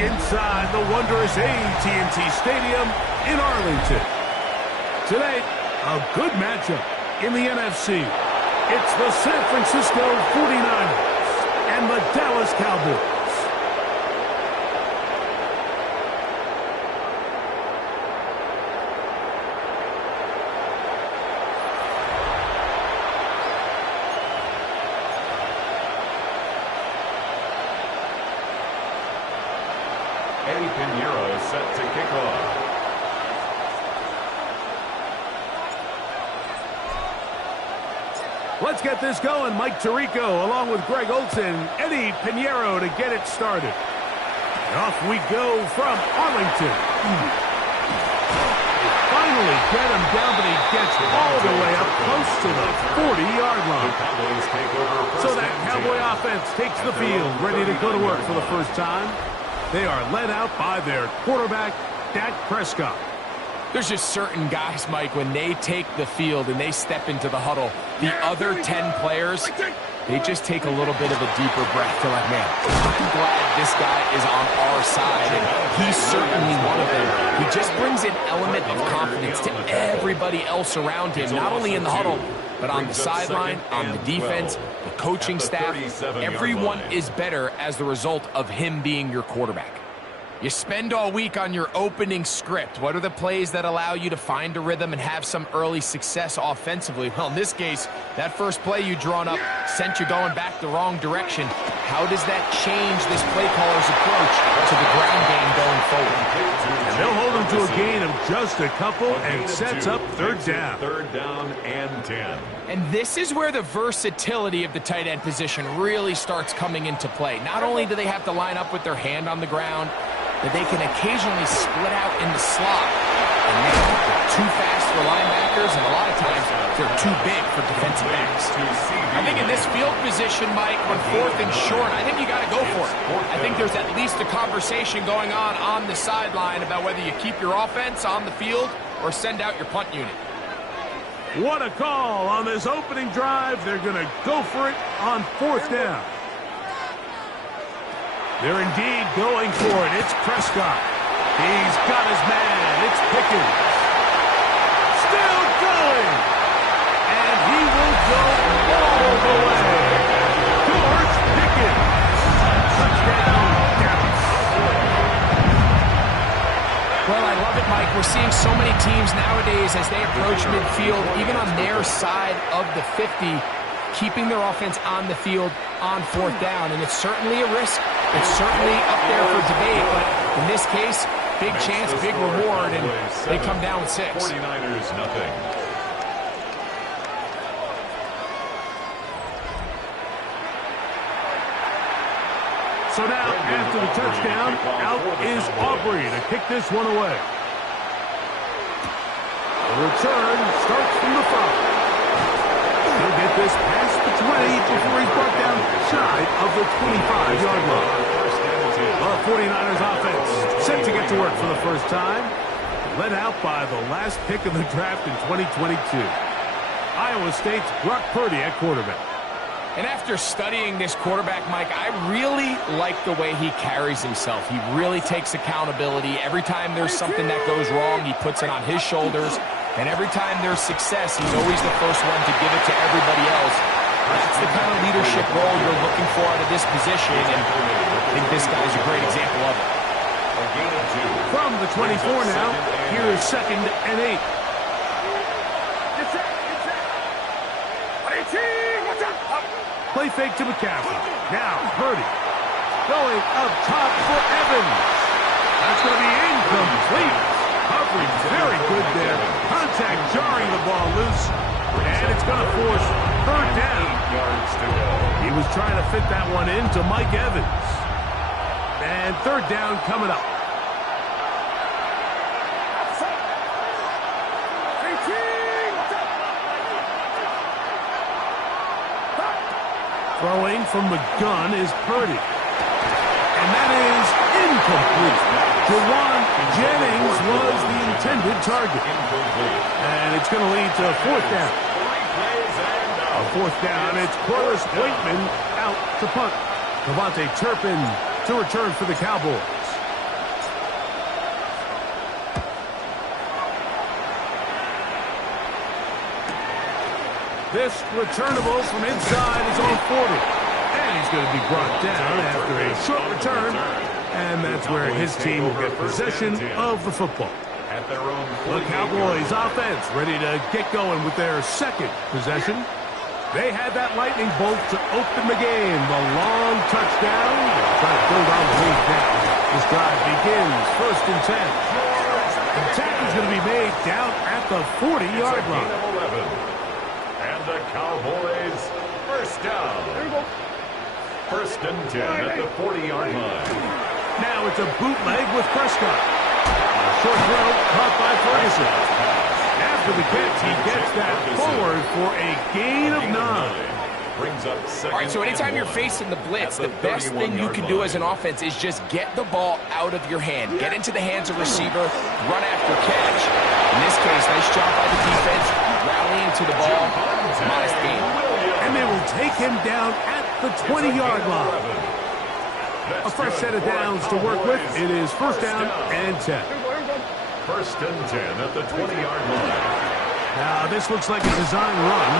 inside the wondrous AT&T Stadium in Arlington. Today, a good matchup in the NFC. It's the San Francisco 49ers and the Dallas Cowboys. Eddie Pinheiro set to kick off. Let's get this going. Mike Tirico along with Greg Olsen, Eddie Pinheiro to get it started. And off we go from Arlington. They finally get him down, but he gets all the way up close to the 40-yard line. So that Cowboy offense takes the field, ready to go to work for the first time. They are led out by their quarterback, Dak Prescott. There's just certain guys, Mike, when they take the field and they step into the huddle, the other 10 players, they just take a little bit of a deeper breath. They're like, man, I'm glad this guy is on our side, and he's certainly one of them. He just brings an element of confidence to everybody else around him, not only in the huddle, but on the sideline, on the defense, the coaching staff. Everyone is better as the result of him being your quarterback. You spend all week on your opening script. What are the plays that allow you to find a rhythm and have some early success offensively? Well, in this case, that first play you drawn up sent you going back the wrong direction. How does that change this play caller's approach to the ground game going forward? And they'll hold him to a gain of just a couple and sets up third down. Third down and 10. And this is where the versatility of the tight end position really starts coming into play. Not only do they have to line up with their hand on the ground, but they can occasionally split out in the slot. And they're too fast for linebackers, and a lot of times they're too big for defensive backs. I think in this field position, Mike, when fourth and short, I think you got to go for it. I think there's at least a conversation going on the sideline about whether you keep your offense on the field or send out your punt unit. What a call on this opening drive. They're going to go for it on fourth down. They're indeed going for it. It's Prescott. He's got his man. It's Pickens. Still going. And he will go all the way. George Pickens. Touchdown, Dallas. Well, I love it, Mike. We're seeing so many teams nowadays as they approach midfield, even on their side of the 50, keeping their offense on the field on fourth down. And it's certainly a risk. It's certainly up there for debate, but in this case, big chance, big reward, and they come down with 6. 49ers, nothing. So now, after the touchdown, out is Aubrey to kick this one away. The return starts from the 5. He'll get this past the 20 before he's brought down shy of the 25-yard line. The 49ers offense set to get to work for the first time. Led out by the last pick of the draft in 2022. Iowa State's Brock Purdy at quarterback. And after studying this quarterback, Mike, I really like the way he carries himself. He really takes accountability. Every time there's something that goes wrong, he puts it on his shoulders. And every time there's success, he's always the first one to give it to everybody else. That's the kind of leadership role you're looking for out of this position, and I think this guy's a great example of it. From the 24 now, here is 2nd and 8. Play fake to McCaffrey. Now, Purdy. Going up top for Evans. That's going to be incomplete. Coverage very good there. Contact jarring the ball loose. And it's going to force third down. He was trying to fit that one into Mike Evans. And third down coming up. Throwing from the gun is Purdy. And that is incomplete. Jawan Jennings was the intended target. And it's going to lead to a fourth down. A fourth down, it's Corliss Waitman out to punt. Devontae Turpin to return for the Cowboys. This returnable from inside his own 40. And he's going to be brought down after a short return. And that's where his team will get possession of the football. At their own The Cowboys offense ready to get going with their second possession. They had that lightning bolt to open the game. The long touchdown. They'll try to build on the lead now. This drive begins 1st and 10. The tackle is going to be made down at the 40-yard line. 11. And the Cowboys first down. 1st and 10 at the 40-yard line. Now it's a bootleg with Prescott. A short throw caught by Ferguson. After the catch, he gets that forward for a gain of 9. Brings up second. All right, so anytime you're facing the blitz, the best thing you can do as an offense is just get the ball out of your hand. Get into the hands of receiver, run after catch. In this case, nice job by the defense, rallying to the ball. Modest gain. And they will take him down at the 20-yard line. A fresh set of downs to work with. It is 1st down and 10. 1st and 10 at the 20-yard line. Now, this looks like a design run.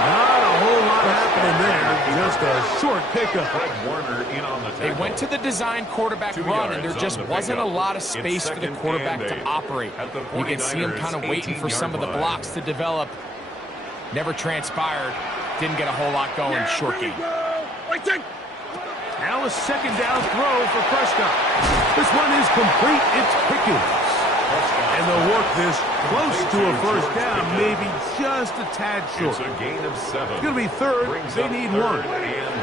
Not a whole lot happening there. Just a short pickup. Fred Warner in on the tackle. They went to the design quarterback run, and there just wasn't a lot of space for the quarterback to operate. You can see him kind of waiting for some of the blocks to develop. Never transpired. Didn't get a whole lot going. Short game. Now a 2nd down throw for Prescott. This one is complete. It's Pickens. And they'll work this close to a 1st down, maybe just a tad short. It's a gain of 7. It's going to be 3rd. They need 1.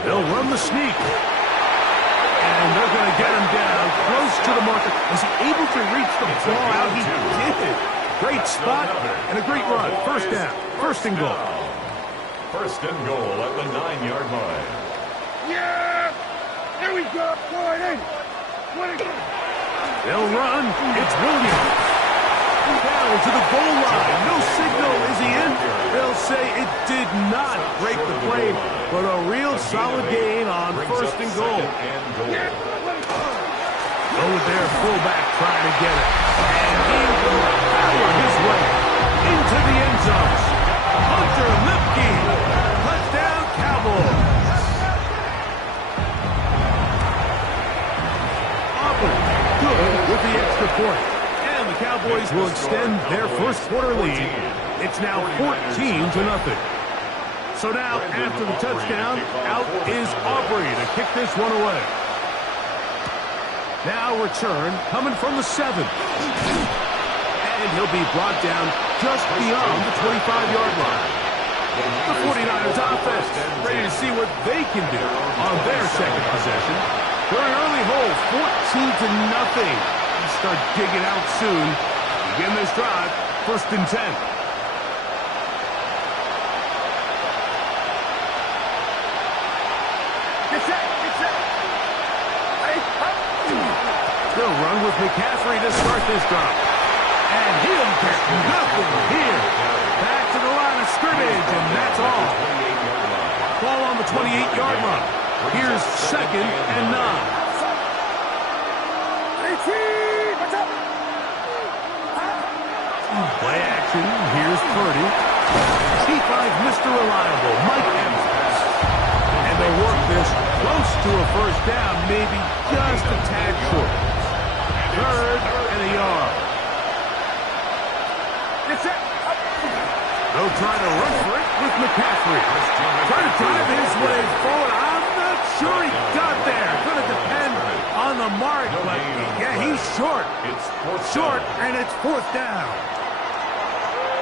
They'll run the sneak. And they're going to get him down close to the marker. Was he able to reach the ball out? He did. Great spot and a great run. 1st down. 1st and goal. 1st and goal at the 9-yard line. Yeah! There we go! They'll run. It's Williams. Down to the goal line. No signal. Is he in? They'll say it did not break the play, but a real solid gain on 1st and goal. Go with their fullback trying to get it. And he will power his way into the end zone. Hunter Lipke. Touchdown, Cowboys. Good with the extra point. And the Cowboys will extend their 1st quarter lead. It's now 14-0. So now, after the touchdown, out is Aubrey to kick this one away. Now return coming from the 7. And he'll be brought down just beyond the 25-yard line. The 49ers offense ready to see what they can do on their 2nd possession. They're an early hole, 14-0. Start digging out soon. Begin this drive, 1st and 10. Get set! They'll run with McCaffrey to start this drive. And he'll get nothing here. Back to the line of scrimmage, and that's all. Ball on the 28-yard line. Here's 2nd and 9. Play action. Here's Purdy. He finds Mr. Reliable, Mike Evans. And they'll work this close to a 1st down, maybe just a tad short. 3rd and a yard. They'll try to run for it with McCaffrey. Trying to drive his way forward. I'm not sure he got there. Going to depend on the mark, but yeah, he's short. Short, and it's 4th down.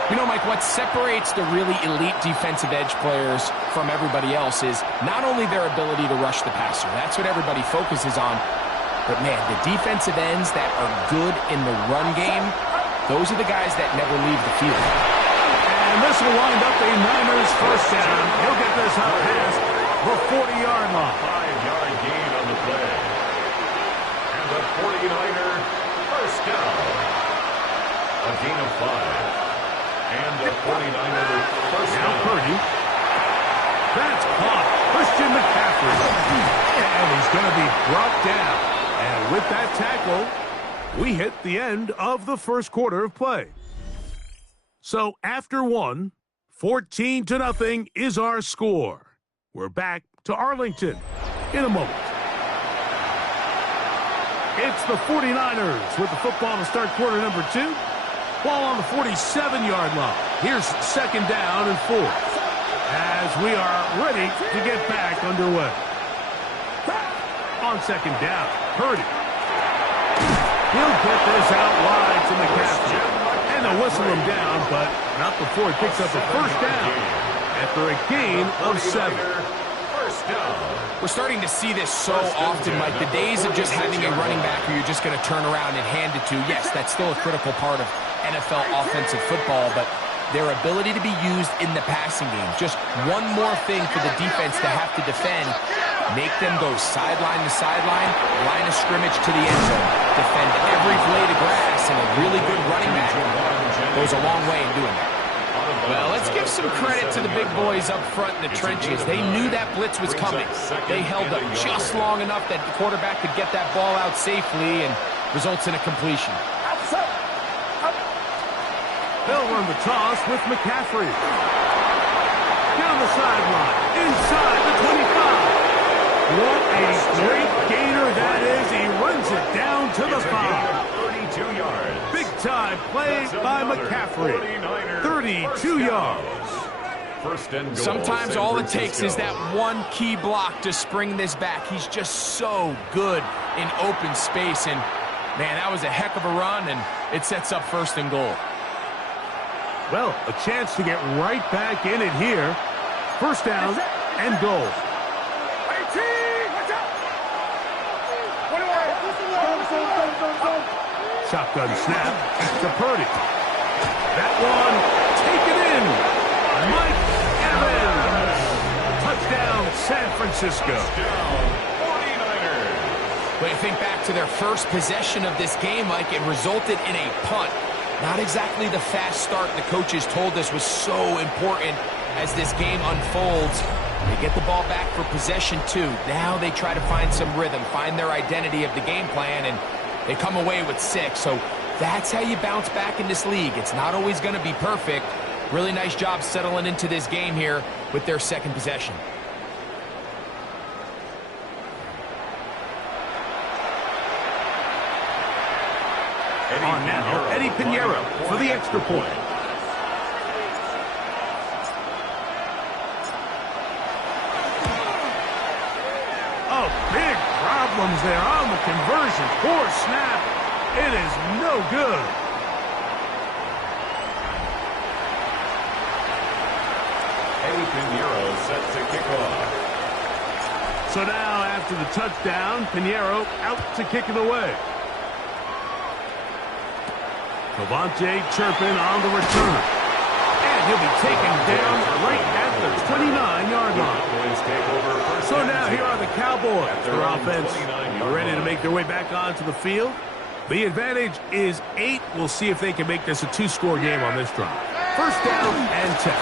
You know, Mike, what separates the really elite defensive edge players from everybody else is not only their ability to rush the passer. That's what everybody focuses on. But, man, the defensive ends that are good in the run game, those are the guys that never leave the field. And this will wind up a Niners 1st down. He'll get this out past the 40-yard line. 5-yard gain on the play. And the 49er 1st down. A gain of 5. And the 49er 1st Now down. Purdy. That's caught. Christian McCaffrey. And he's going to be brought down. And with that tackle, we hit the end of the 1st quarter of play. So after 1, 14-0 is our score. We're back to Arlington in a moment. It's the 49ers with the football to start quarter number 2. Ball on the 47-yard line. Here's second down and 4 as we are ready to get back underway. On second down, Purdy. He'll get this out wide to McCaffrey. And they'll whistle him down, but not before he picks up a first down after a gain of 7. We're starting to see this so often, Mike. The days of just having a running back who you're just going to turn around and hand it to, yes, that's still a critical part of NFL offensive football, but their ability to be used in the passing game, just one more thing for the defense to have to defend, make them go sideline to sideline, line of scrimmage to the end zone, defend every blade of grass, and a really good running back goes a long way in doing that. Well, let's give some credit to the big boys up front in the trenches. They knew that blitz was coming. They held up just long enough that the quarterback could get that ball out safely and results in a completion. They'll run the toss with McCaffrey. Down the sideline, inside the 25. What a great gainer that is. He runs it down to the 5. 32 yards. Big time play by McCaffrey. 32 yards. First and goal. Sometimes all it takes is that one key block to spring this back. He's just so good in open space. And, man, that was a heck of a run, and it sets up first and goal. Well, a chance to get right back in it here. First down and goal. Shotgun snap to Purdy. That one taken in. Mike Evans. Touchdown, San Francisco. 49ers. When you think back to their first possession of this game, Mike, it resulted in a punt. Not exactly the fast start the coaches told us was so important as this game unfolds. They get the ball back for possession 2. Now they try to find some rhythm, find their identity of the game plan, and they come away with 6. So that's how you bounce back in this league. It's not always going to be perfect. Really nice job settling into this game here with their second possession. On now, Eddie Pinheiro for the extra point. Oh, big problems there on the conversion. Poor snap. It is no good. Eddie Pinheiro set to kick off. So now, after the touchdown, Pinheiro out to kick it away. Cavante Turpin on the return. And he'll be taken down right at the 29-yard line. So now here are the Cowboys. Their offense ready to make their way back onto the field. The advantage is 8. We'll see if they can make this a 2-score game on this drive. First down and 10.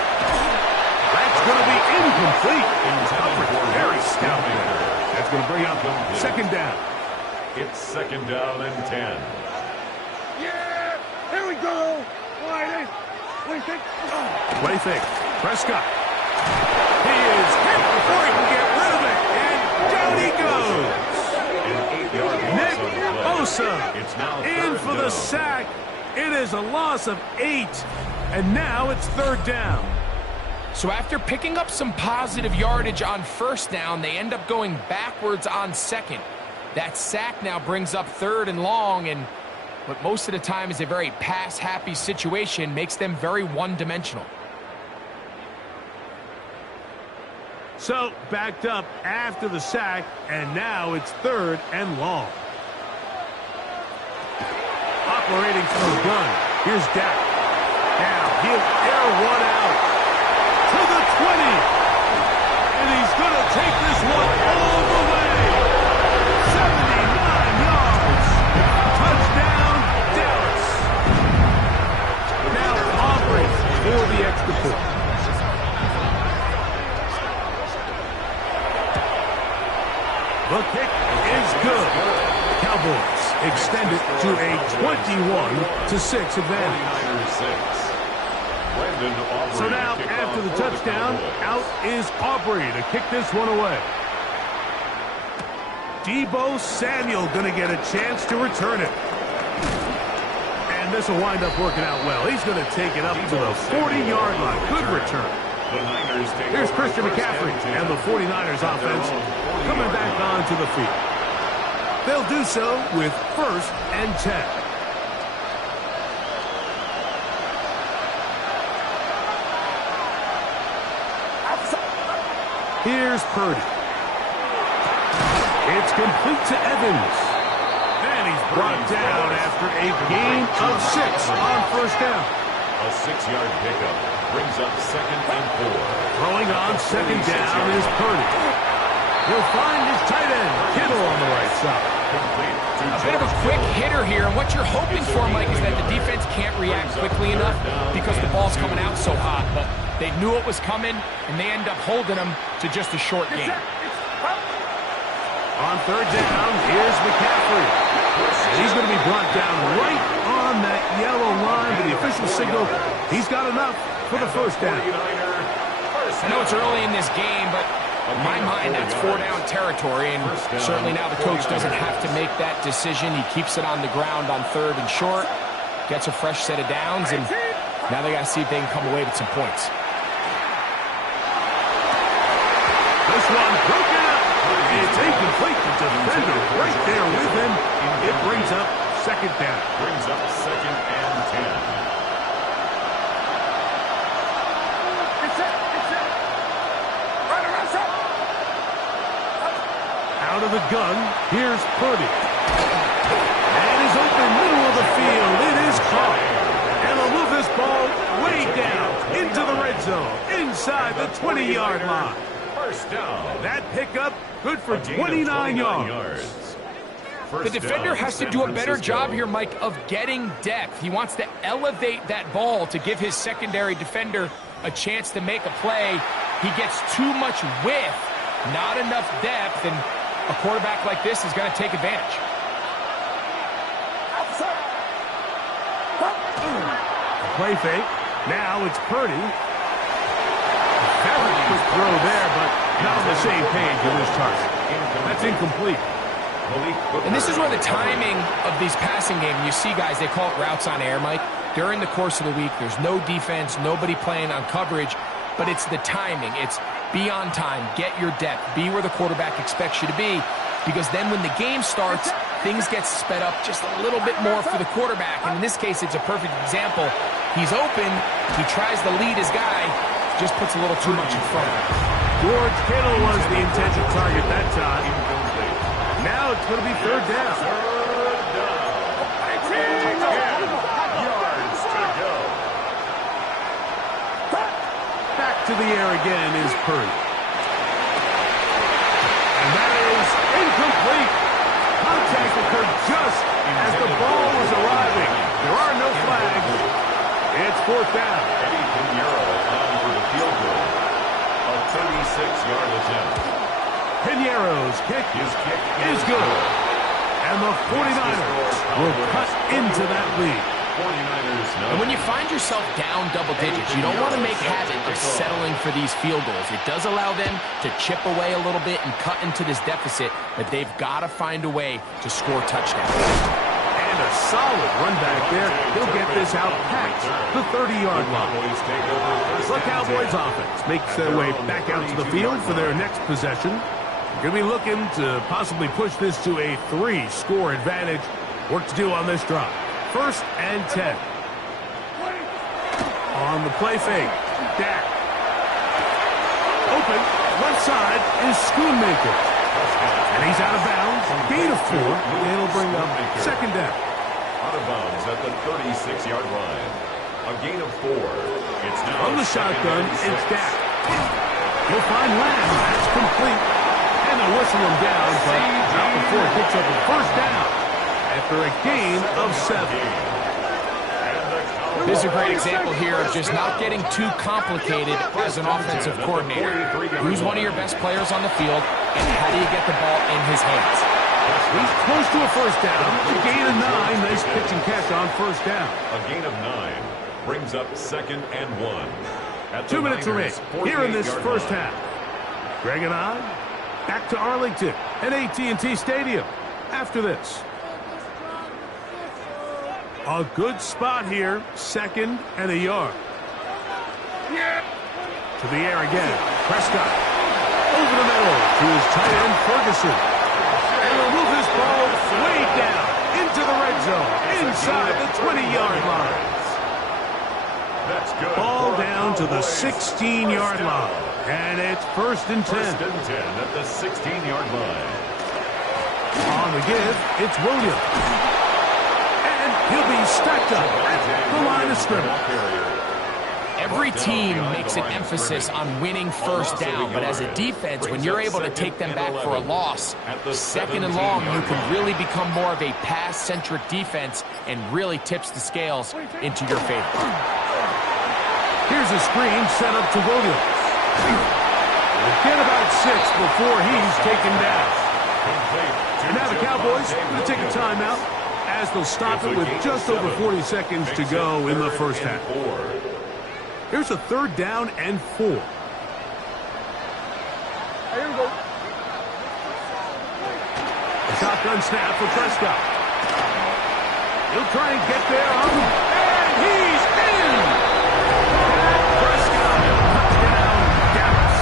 That's going to be incomplete. Coverage very stout there. That's going to bring up second down. It's second down and 10. Here we go! Play fake. Prescott. He is hit before he can get rid of it. And down he goes. Nick Bosa in for the sack. It is a loss of 8. And now it's third down. So after picking up some positive yardage on first down, they end up going backwards on second. That sack now brings up third and long, and what most of the time is a very pass-happy situation makes them very one-dimensional. So backed up after the sack, and now it's third and long. Operating from the gun. Here's Dak. Now he'll air one out to the 20. And he's going to take this one all the way. 79 yards. Touchdown, Dallas. Now Aubrey for the extra point. The kick is good. Cowboys extend it to a 21-6 advantage. Brandon Aubrey. So now, after the touchdown, out is Aubrey to kick this one away. Deebo Samuel going to get a chance to return it. And this will wind up working out well. He's going to take it up to the 40-yard line. Good return. Here's Christian McCaffrey and the 49ers offense coming back onto the field. They'll do so with 1st and 10. Here's Purdy. It's complete to Evans. And he's brought down after a gain of 6 on 1st down. A 6-yard pickup brings up 2nd and 4. Throwing on 2nd down is Purdy. He'll find his tight end, Kittle, on the right side. A bit of a quick hitter here, and what you're hoping for, Mike, is that the defense can't react quickly enough because the ball's coming out so hot, but they knew it was coming, and they end up holding them to just a short gain. On 3rd down, here's McCaffrey. And he's going to be brought down right on that yellow line, but the official signal, he's got enough for the 1st down. I know it's early in this game, but in my mind, that's 4-down territory, and certainly now the coach doesn't have to make that decision. He keeps it on the ground on 3rd and short, gets a fresh set of downs, and now they got to see if they can come away with some points. This one broken up. It's incomplete. The defender right there with him. It brings up 2nd down. Brings up 2nd and 10. Out of the gun, here's Purdy. And he's open middle of the field. It is caught. And they'll move this ball way down into the red zone, inside the 20-yard line. 1st down. That pickup, good for 29 yards. The defender has to do a better job here, Mike, of getting depth. He wants to elevate that ball to give his secondary defender a chance to make a play. He gets too much width, not enough depth, and a quarterback like this is going to take advantage. Play fake. Now it's Purdy. Very quick throw there, but not on the same page with his target. That's incomplete. And this is where the timing of these passing games, you see guys, they call it routes on air, Mike. During the course of the week, there's no defense, nobody playing on coverage, but it's the timing. It's be on time, get your depth, be where the quarterback expects you to be, because then when the game starts, things get sped up just a little bit more for the quarterback. And in this case, it's a perfect example. He's open, he tries to lead his guy, just puts a little too much in front of him. George Kittle was the intended target that time. Now it's going to be 3rd down. 10 yards to go. Back to the air again is Purdy. And that is incomplete. Contact occurred just as the ball was arriving. There are no flags. It's 4th down. Eddie Pinheiro on for the field goal. A 36-yard attempt. Pinheiro's kick is good. And the 49ers will cut into that lead. 49ers know. And when you find yourself down double digits, you don't want to make habit of settling for these field goals. It does allow them to chip away a little bit and cut into this deficit, but they've got to find a way to score touchdowns. And a solid run back there. He'll get this out past the 30-yard line. The Cowboys offense makes their way back out to the field for their next possession. Going to be looking to possibly push this to a 3-score advantage. Work to do on this drive. 1st and 10. On the play fake. Dak. Open. Left side is Schoonmaker. And he's out of bounds. Gain of 4. And it'll bring up 2nd down. Out of bounds at the 36-yard line. A gain of 4. It's now from the shotgun, it's Dak. He'll find Lamb. That's complete. And they'll whistle him down, but not before it picks up a 1st down after a gain of 7. This is a great example here of just not getting too complicated as an offensive coordinator. Who's one of your best players on the field, and how do you get the ball in his hands? He's close to a 1st down. A gain of 9. Nice pitch and catch on 1st down. A gain of 9. brings up 2nd and 1. At the 2 minutes Niners' remaining here in this 48-yard first line. half. Greg and I back to Arlington at AT&T Stadium after this. A good spot here, 2nd and a yard. To the air again. Prescott over the middle to his tight end Ferguson. And he'll move his ball way down into the red zone inside the 20-yard line. That's good. Ball down to the 16-yard line. And it's 1st and 10. 1st and 10 at the 16-yard line. On the give, it's Williams. And he'll be stacked up at the line of scrimmage. Every team makes an emphasis on winning first down, but as a defense, when you're able to take them back for a loss, 2nd and long, you can really become more of a pass-centric defense and really tips the scales into your favor. Here's a screen set up to Williams. We'll get about 6 before he's taken down. And now the Cowboys going to take a timeout as they'll stop it with just over 40 seconds to go in the first half. Here's a 3rd down and 4. Here we go. A shotgun snap for Prescott. He'll try and get there. And he's in! Prescott, touchdown, Dallas.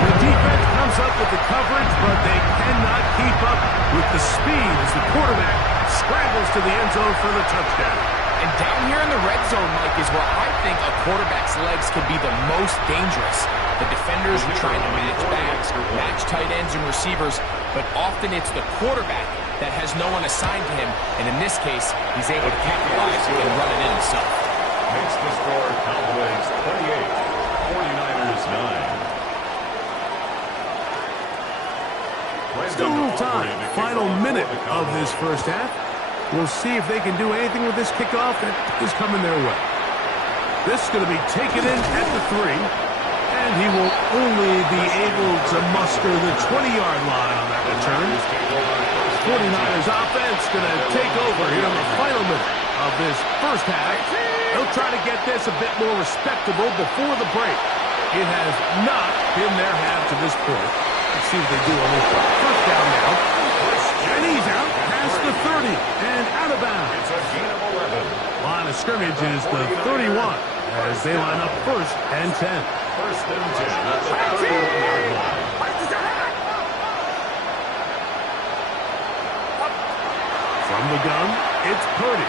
The defense comes up with the coverage, but they cannot keep up with the speed as the quarterback scrambles to the end zone for the touchdown. And down here in the red zone, Mike, is where I think a quarterback's legs can be the most dangerous. The defenders are trying to match backs, match tight ends and receivers, but often it's the quarterback that has no one assigned to him, and in this case, he's able to capitalize and run it in himself. Makes the score Cowboys 28, 49ers 9. Still a little time. Final minute of this first half. We'll see if they can do anything with this kickoff that is coming their way. This is going to be taken in at the 3, and he will only be able to muster the 20-yard line on that return. 49ers offense going to take over here in the final minute of this first half. They'll try to get this a bit more respectable before the break. It has not been their half to this point. Let's see what they do on this one. First down now. And he's out past the 30 and out of bounds. It's a gain of 11. Line of scrimmage is the 31 as they line up 1st and 10. 1st and 10 at the 31-yard line. From the gun, it's Purdy.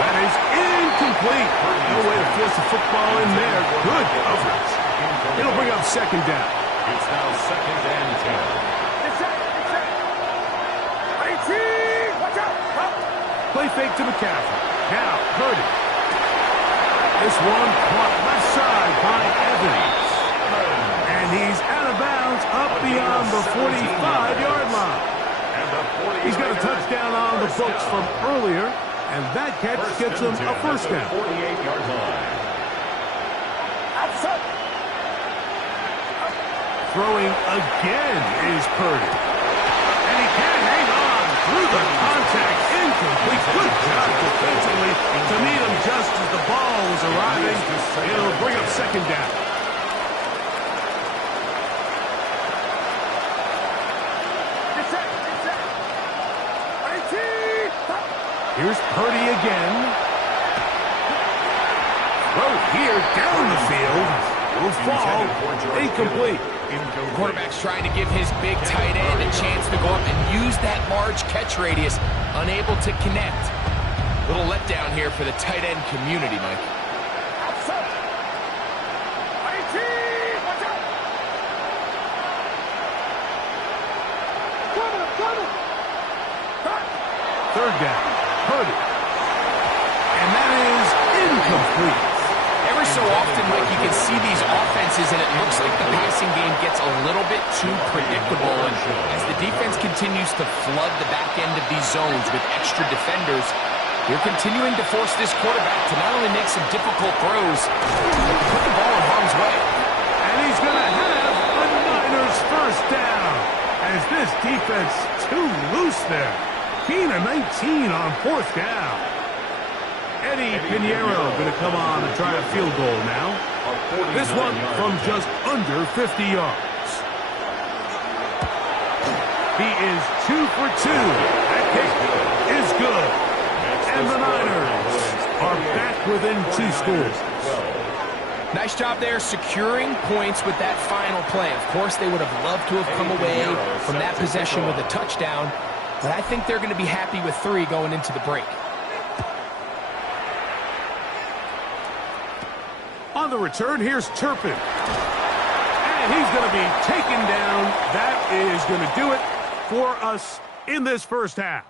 That is incomplete. No way to force the football in there. Good coverage. It'll bring up 2nd down. It's now 2nd and 10. Play fake to McCaffrey. Now, Purdy. This one caught left side by Evans. And he's out of bounds up beyond the 45-yard line. He's got a touchdown on the books from earlier, and that catch gets him a first down. 48-yard line. Throwing again is Purdy. And he can't hang on through the contact. Incomplete. Good job defensively to meet him just as the ball was arriving. It'll bring up 2nd down. Here's Purdy again. Throw here down the field. Will fall. Incomplete. The quarterback's trying to give his big tight end a chance to go up and use that large catch radius. Unable to connect. Little letdown here for the tight end community, Mike. Third down. Purdy. And that is incomplete. Every so often, Mike, you can see these offenses, and it looks like the passing game gets a little bit too predictable. And as the defense continues to flood the back end of these zones with extra defenders, they're continuing to force this quarterback to not only make some difficult throws, but to put the ball in harm's way. And he's going to have a Niners first down as this defense too loose there. Gain of 19 on 4th down. Eddie Pinheiro going to come on and try a field goal now. This one from just under 50 yards. He is 2 for 2. That kick is good. And the Niners are back within 2 scores. Nice job there securing points with that final play. Of course, they would have loved to have come away from that possession with a touchdown, but I think they're going to be happy with 3 going into the break. On the return, here's Turpin. And he's going to be taken down. That is going to do it for us in this first half.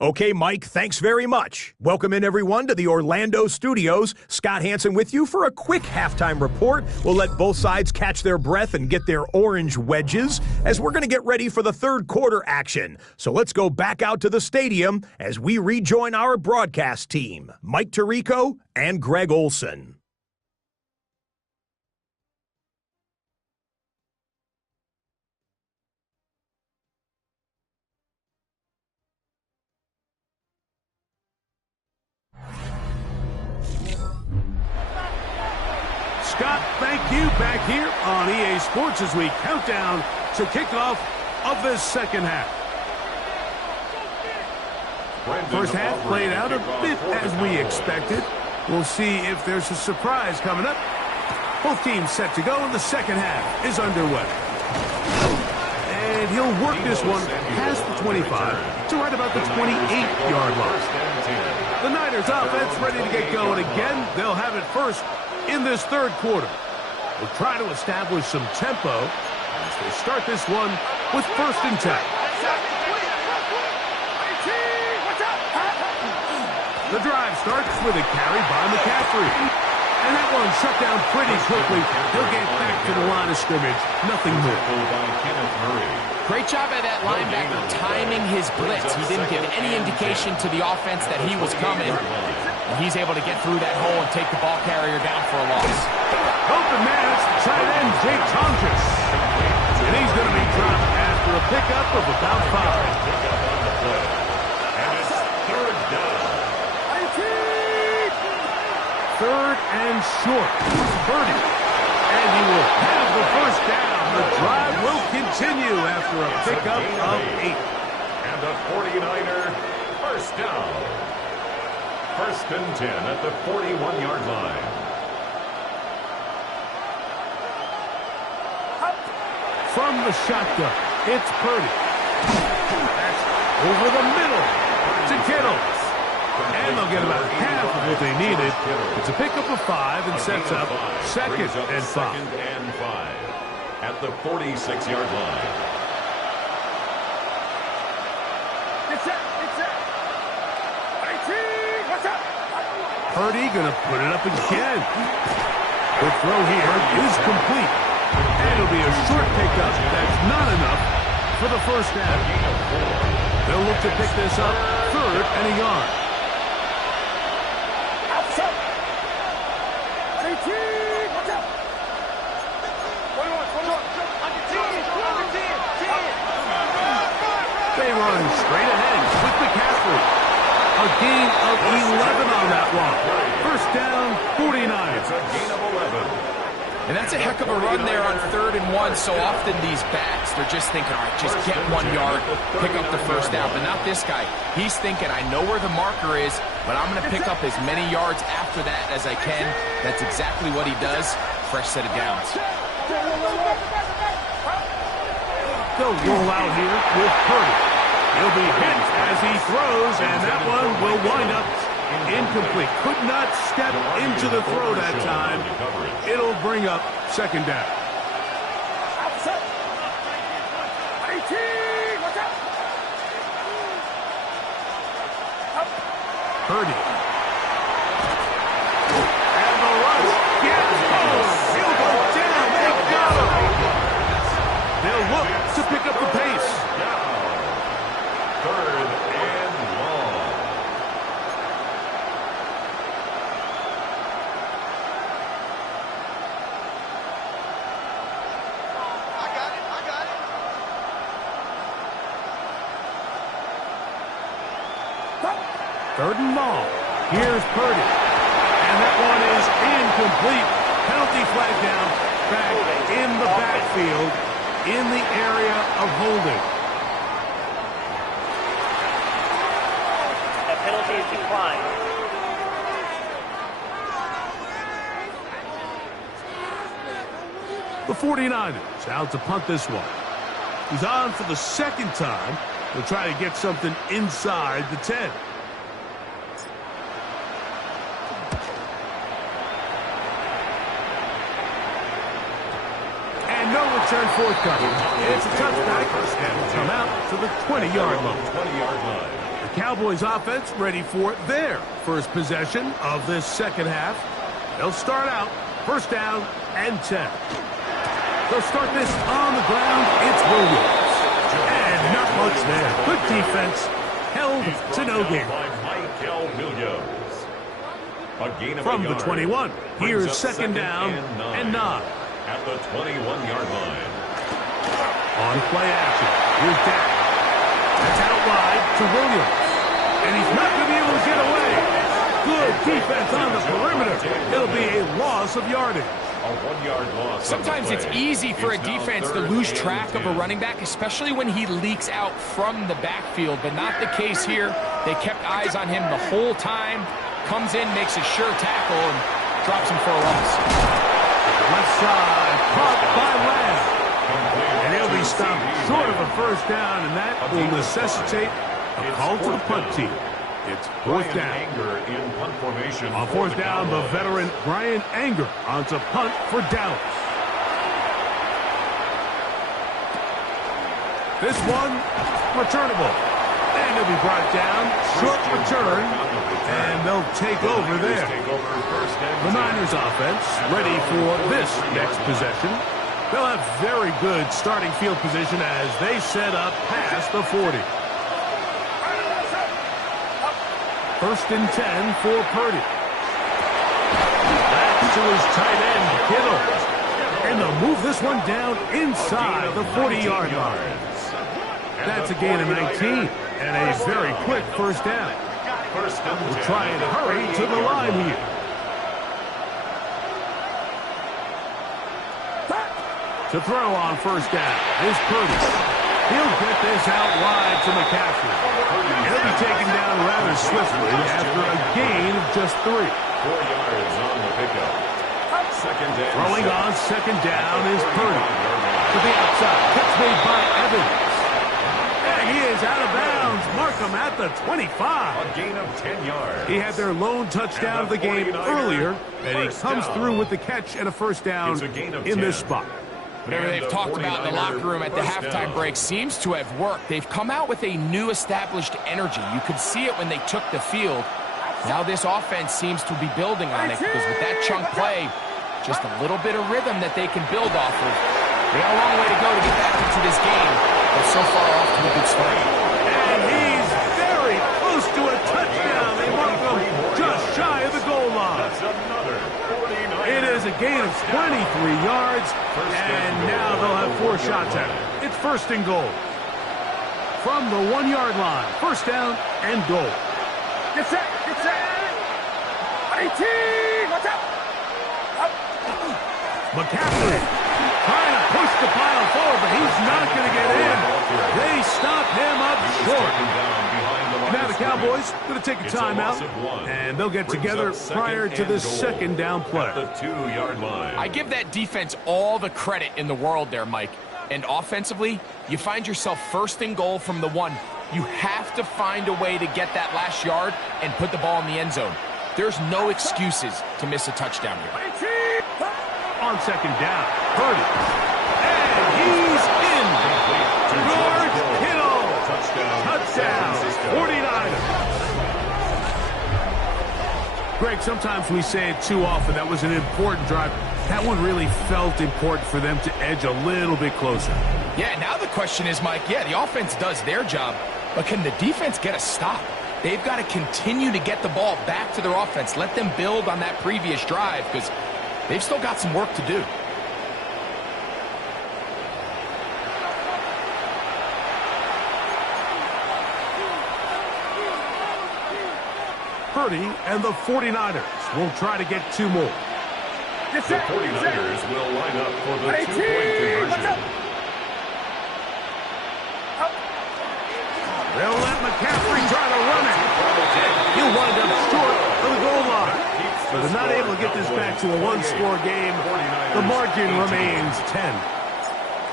Okay, Mike, thanks very much. Welcome in, everyone, to the Orlando studios. Scott Hansen with you for a quick halftime report. We'll let both sides catch their breath and get their orange wedges as we're going to get ready for the third quarter action. So let's go back out to the stadium as we rejoin our broadcast team, Mike Tirico and Greg Olson. Scott, thank you. Back here on EA Sports as we count down to kickoff of this second half. First half played out a bit as we expected. We'll see if there's a surprise coming up. Both teams set to go, and the second half is underway. And he'll work this one past the 25 to right about the 28-yard line. The Niners offense ready to get going again. They'll have it first in this third quarter. We'll try to establish some tempo as they start this one with 1st and 10. The drive starts with a carry by McCaffrey. And that one shut down pretty quickly. He'll get back to the line of scrimmage. Nothing more. Great job by that linebacker timing his blitz. He didn't give any indication to the offense that he was coming. And he's able to get through that hole and take the ball carrier down for a loss. Open man, it's the tight end, Jake Tonkus. And he's going to be dropped after a pickup of about 5. And it's 3rd down. 3rd and short. Purdy. And he will have the first down. The drive will continue after a pickup of 8. And a 49er first down. 1st and 10 at the 41-yard line. From the shotgun, it's Purdy. That's over the middle to Kittle. And they'll get about half of what they needed. It's a pickup of 5 and sets up 2nd and 5. 2nd and 5 at the 46-yard line. Purdy going to put it up again. The throw here is complete. And it'll be a short pickup. That's not enough for the first down. They'll look to pick this up 3rd and a yard. They run straight ahead with McCaffrey. A gain of 11 on that one. First down, 49. It's a gain of 11. And that's a heck of a run there on 3rd and 1. So often these backs, they're just thinking, all right, just get 1 yard, pick up the first down. But not this guy. He's thinking, I know where the marker is, but I'm going to pick up as many yards after that as I can. That's exactly what he does. Fresh set of downs. They'll roll out here with Purdy. He'll be hit as he throws, and that one will wind up incomplete. Could not step into the throw that time. It'll bring up 2nd down. Purdy. And the rush gets home. He'll go down. They got him. They'll look to pick up the pace. 3rd and long. I got it. 3rd and long. Here's Purdy. And that one is incomplete. Penalty flag down. Back in the backfield in the area of holding. A penalty is declined. The 49ers out to punt this one. He's on for the 2nd time. He'll try to get something inside the 10. And no return forthcoming. It's a touchback. And will come out to the 20-yard line. 20-yard line. The Cowboys offense ready for their first possession of this 2nd half. They'll start out 1st down and 10. They'll start this on the ground. It's Williams. And not much there. Good defense. Held to no gain. Michael Williams. A gain of From a the yard. 21. Here's Brings up 2nd down and 9. At the 21-yard line. On play action. Here's Dak. That's out wide to Williams. And he's not going to be able to get away. Good defense on the perimeter. It'll be a loss of yardage. A 1-yard loss. Sometimes it's easy for a defense to lose track of a running back, especially when he leaks out from the backfield, but not the case here. They kept eyes on him the whole time. Comes in, makes a sure tackle, and drops him for a loss. Left side, caught by Lamb. And he'll be stopped short of a 1st down, and that will necessitate a call to the punt team. It's 4th down. Anger in punt formation. On 4th down, the veteran Brian Anger onto punt for Dallas. This one, returnable. And he'll be brought down. Short return. And they'll take over there. The Niners offense ready for this next possession. They'll have very good starting field position as they set up past the 40. 1st and 10 for Purdy. Back to his tight end, Kittle. And they'll move this one down inside the 40-yard line. That's a gain of 19 and a very quick 1st down. We'll try and hurry to the line here. To throw on 1st down is Purdy. He'll get this out wide to McCaffrey. He'll be taken down rather swiftly after a gain of just 3. 4 yards on the pickup. 2nd down. Throwing on 2nd down is Purdy. To the outside. Catch made by Evans. And he is out of bounds. Mark him at the 25. A gain of 10 yards. He had their lone touchdown of the game earlier, and he comes through with the catch and a 1st down in this spot. Whatever they've talked about in the locker room at the halftime break seems to have worked. They've come out with a new established energy. You could see it when they took the field. Now this offense seems to be building on it because with that chunk play, just a little bit of rhythm that they can build off of. They got a long way to go to get back into this game, but so far off to a good start. And he's very close to a touchdown. They mark him just shy of the goal line. That's another 49. It is a gain of 23 yards, and now they'll have 4 shots at it. It's 1st and goal. From the 1-yard line, 1st down and goal. Get set, get set. 18, watch out. McCaffrey trying to push the pile forward, but he's not going to get in. They stop him up short. Now the Cowboys going to take a timeout, and they'll get together prior to this 2nd down play. The 2-yard line. I give that defense all the credit in the world there, Mike. And offensively, you find yourself 1st and goal from the 1. You have to find a way to get that last yard and put the ball in the end zone. There's no excuses to miss a touchdown here. On 2nd down, Purdy. And he's in. George Kittle. Touchdown. 49ers. Greg, sometimes we say it too often. That was an important drive. That one really felt important for them to edge a little bit closer. Yeah, now the question is, Mike, yeah, the offense does their job, but can the defense get a stop? They've got to continue to get the ball back to their offense. Let them build on that previous drive because they've still got some work to do. Purdy, and the 49ers will try to get 2 more. The 49ers will line up for the 2-point conversion. They'll let McCaffrey try to run it. He'll wind up short of the goal line. So they're not able to get this back to a 1-score game. The margin remains 10.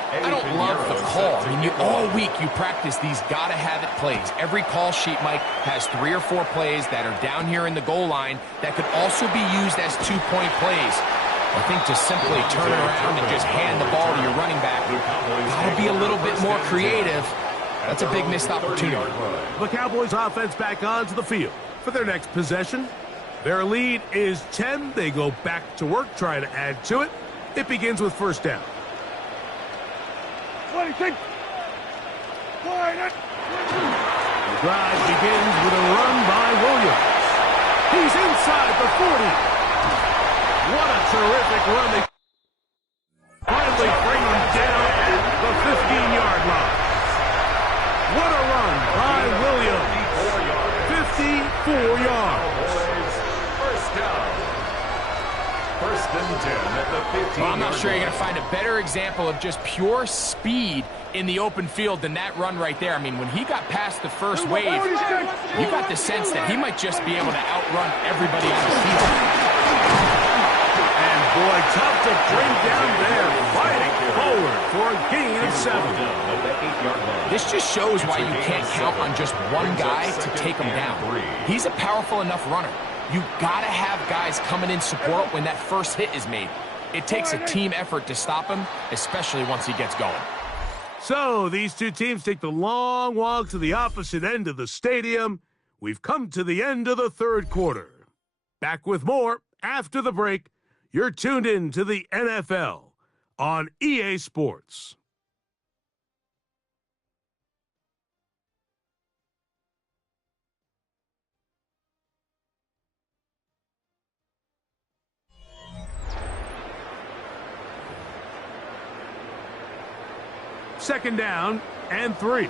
I don't love the call. I mean, all week you practice these gotta-have-it plays. Every call sheet, Mike, has 3 or 4 plays that are down here in the goal line that could also be used as 2-point plays. I think to simply turn around and just hand the ball to your running back, gotta be a little bit more creative. That's a big missed opportunity. The Cowboys offense back onto the field for their next possession. Their lead is 10. They go back to work, trying to add to it. It begins with first down. The drive begins with a run by Williams. He's inside the 40. What a terrific run. They finally bring him down at the 15-yard line. What a run by Williams. 54 yards. First down. First and 10 at the 15. Well, I'm not sure you're going to find a better example of just pure speed in the open field than that run right there. I mean, when he got past the first wave, you got the sense that he might just be able to outrun everybody on the field. And boy, tough to bring down there. Fighting forward for a gain of 7. This just shows why you can't count on just one guy to take him down. He's a powerful enough runner. You gotta have guys coming in support when that first hit is made. It takes a team effort to stop him, especially once he gets going. So these two teams take the long walk to the opposite end of the stadium. We've come to the end of the third quarter. Back with more after the break. You're tuned in to the NFL on EA Sports. Second down and 3.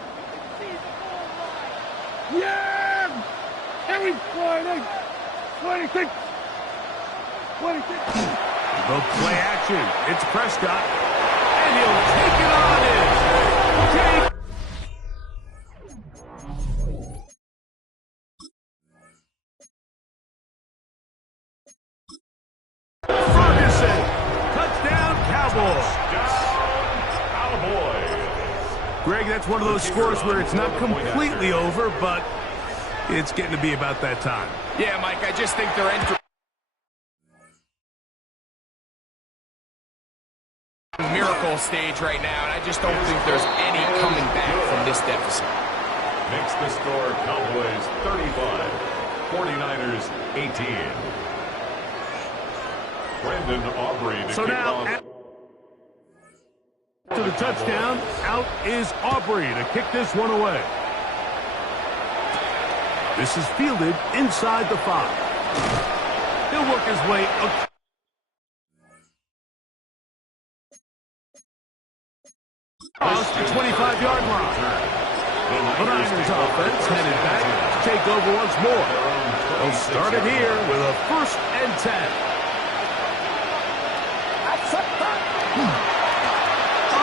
Yeah! Harry Friday! 26! 26! The play action. It's Prescott. And he'll take it on in. Take. Ferguson. Touchdown, Cowboys. Greg, that's one of those scores where it's not completely over, but it's getting to be about that time. Yeah, Mike, I just think they're entering miracle stage right now, and I just don't think there's any coming back from this deficit. Makes the score Cowboys 35, 49ers 18. Brandon Aubrey to So kick now, off. To the touchdown, out is Aubrey to kick this one away. This is fielded inside the 5. He'll work his way up. Across the 25-yard line. The Niners offense headed back to take over once more. They'll start it here with a 1st and 10.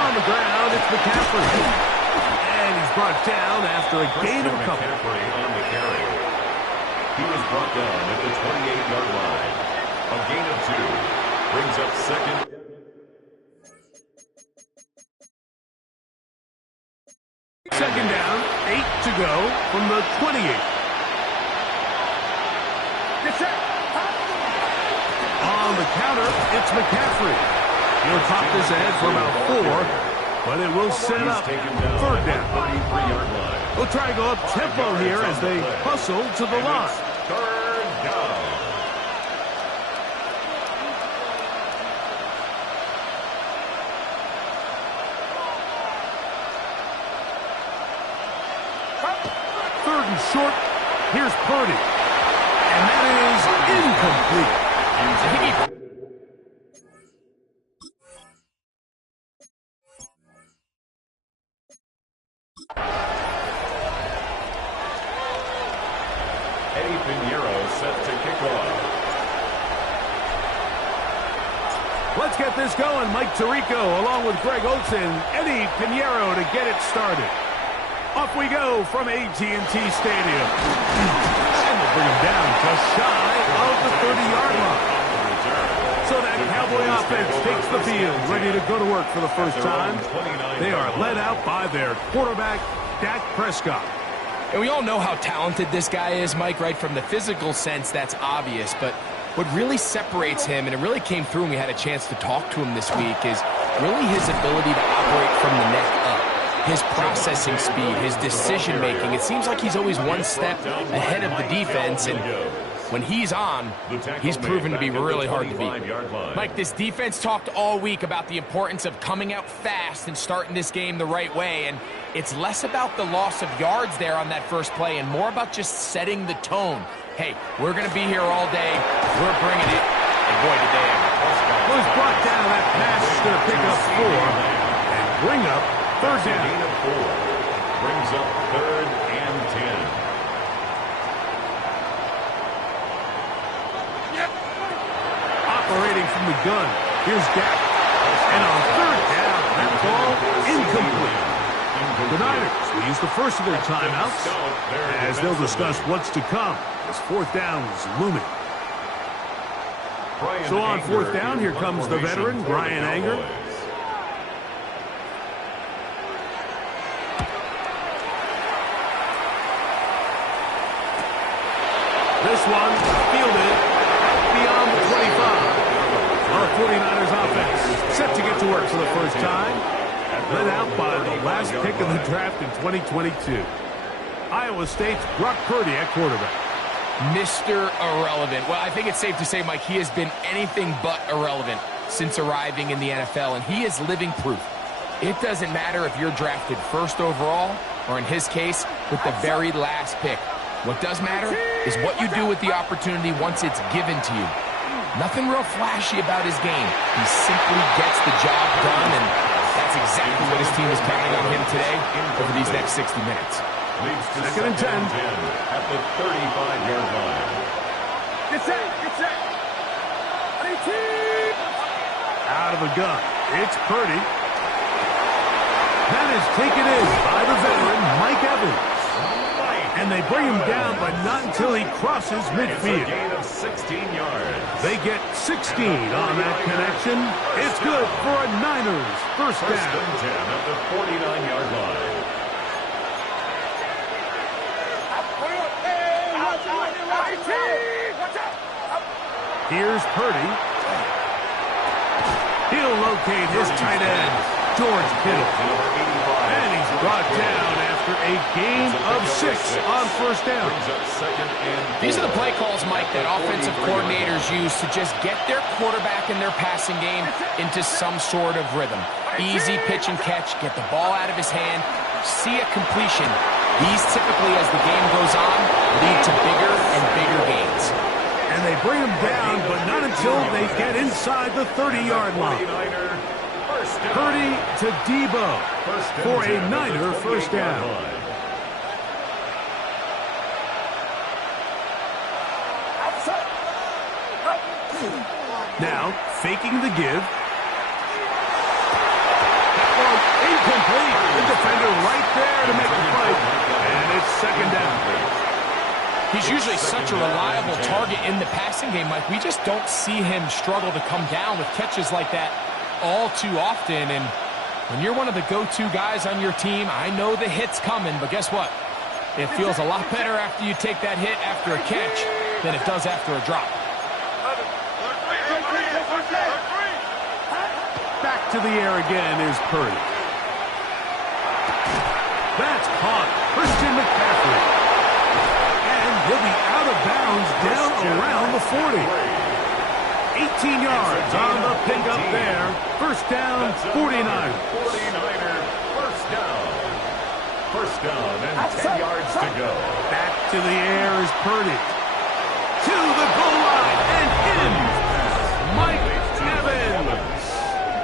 On the ground, it's McCaffrey. And he's brought down after a gain of a couple. McCaffrey on the carry. He was brought down at the 28-yard line. A gain of 2. Brings up second. Second down, 8 to go from the 28. On the counter, it's McCaffrey. He'll pop this ahead for about 4, but it will set up 3rd down. 33-yard line. We'll try to go up tempo here as they hustle to the line. 3rd down. Third and short. Here's Purdy. And that is incomplete. I think he... Eddie Pinheiro set to kick off. Let's get this going. Mike Tirico along with Greg Olson, Eddie Pinheiro to get it started. Off we go from AT&T Stadium. And they'll bring him down just shy of the 30-yard line. So that Cowboy offense takes the field, ready to go to work for the first time. They are led out by their quarterback, Dak Prescott. And we all know how talented this guy is, Mike, right? From the physical sense, that's obvious. But what really separates him, and it really came through when we had a chance to talk to him this week, is really his ability to operate from the neck up. His processing speed, his decision-making. It seems like he's always one step ahead of the defense, and when he's on, he's proven to be really hard to beat. Mike, this defense talked all week about the importance of coming out fast and starting this game the right way, and it's less about the loss of yards there on that first play and more about just setting the tone. Hey, we're going to be here all day. We're bringing it. And boy, did they ever. Was brought down. That pass is going to pick up 4 and bring up third down. Gain of 4. Brings up 3rd and 10. Operating from the gun. Here's Dak. And on third down, that ball incomplete. The Niners will use the first of their timeouts as they'll discuss what's to come as fourth down is looming. So on fourth down, here comes the veteran, Bryan Anger. This one fielded beyond the 25. Our 49ers offense set to get to work for the first time. Led out by the last pick of the draft in 2022. Iowa State's Brock Purdy at quarterback. Mr. Irrelevant. Well, I think it's safe to say, Mike, he has been anything but irrelevant since arriving in the NFL, and he is living proof. It doesn't matter if you're drafted first overall, or in his case, with the very last pick. What does matter is what you do with the opportunity once it's given to you. Nothing real flashy about his game. He simply gets the job done, and that's exactly what his team is counting on him today over these next 60 minutes. Leads to Second and 10 at the 35-yard line. Get set. Out of the gun. It's Purdy. That is taken in by the veteran, Mike Evans. And they bring him down, but not until he crosses midfield. It's a gain of 16 yards. They get 16 on that connection. It's good for a Niners first First down. and 10 at the 49-yard line. Here's Purdy. He'll locate his tight end, George Kittle. And he's brought down after a gain of 6 on first down. These are the play calls, Mike, that offensive coordinators use to just get their quarterback and their passing game into some sort of rhythm. Easy pitch and catch, get the ball out of his hand, see a completion. These typically, as the game goes on, lead to bigger and bigger gains. And they bring him down, but not until they get inside the 30-yard line. Purdy to Debo for a Niner first down. Now, faking the give. That one incomplete. The defender right there to make the play. And it's second down. He's usually such a reliable target in the passing game, Mike. We just don't see him struggle to come down with catches like that all too often. And when you're one of the go-to guys on your team, I know the hit's coming, but guess what? It feels a lot better after you take that hit after a catch than it does after a drop. Back to the air again is Purdy. That's caught. Christian McCaffrey. And he'll be out of bounds down around the 40. 18 yards on the pickup there. First down, 49ers. 49er first down. First down and 10 yards to go. Back to the air is Purdy. To the goal line and in. Mike Evans.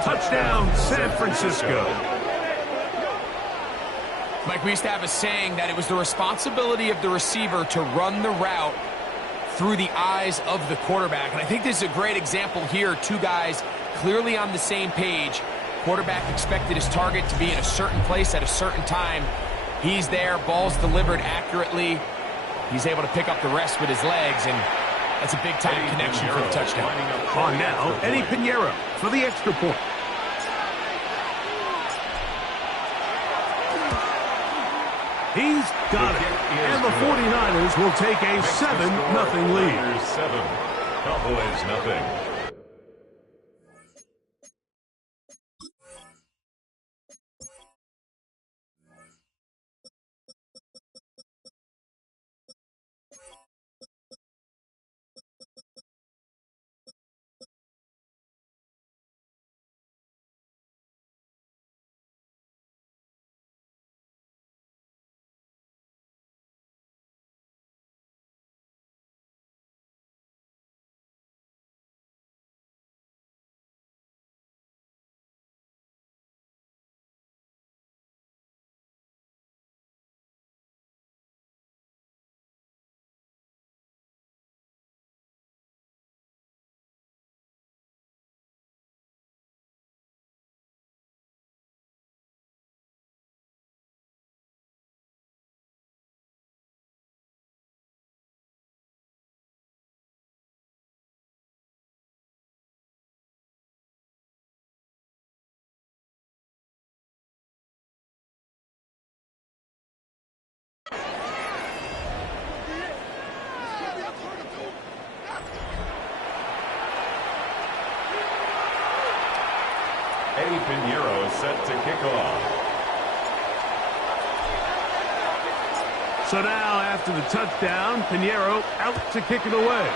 Touchdown, San Francisco. Mike, we used to have a saying that it was the responsibility of the receiver to run the route through the eyes of the quarterback. And I think this is a great example here. Two guys clearly on the same page. Quarterback expected his target to be in a certain place at a certain time. He's there, ball's delivered accurately. He's able to pick up the rest with his legs, and that's a big-time connection for the touchdown. On now, Eddie Pinheiro for the extra point. He's got it. And the 49ers will take a 7-0 lead. 7, Cowboys nothing. Eddie Pinheiro set to kick off. So now, after the touchdown, Pinheiro out to kick it away.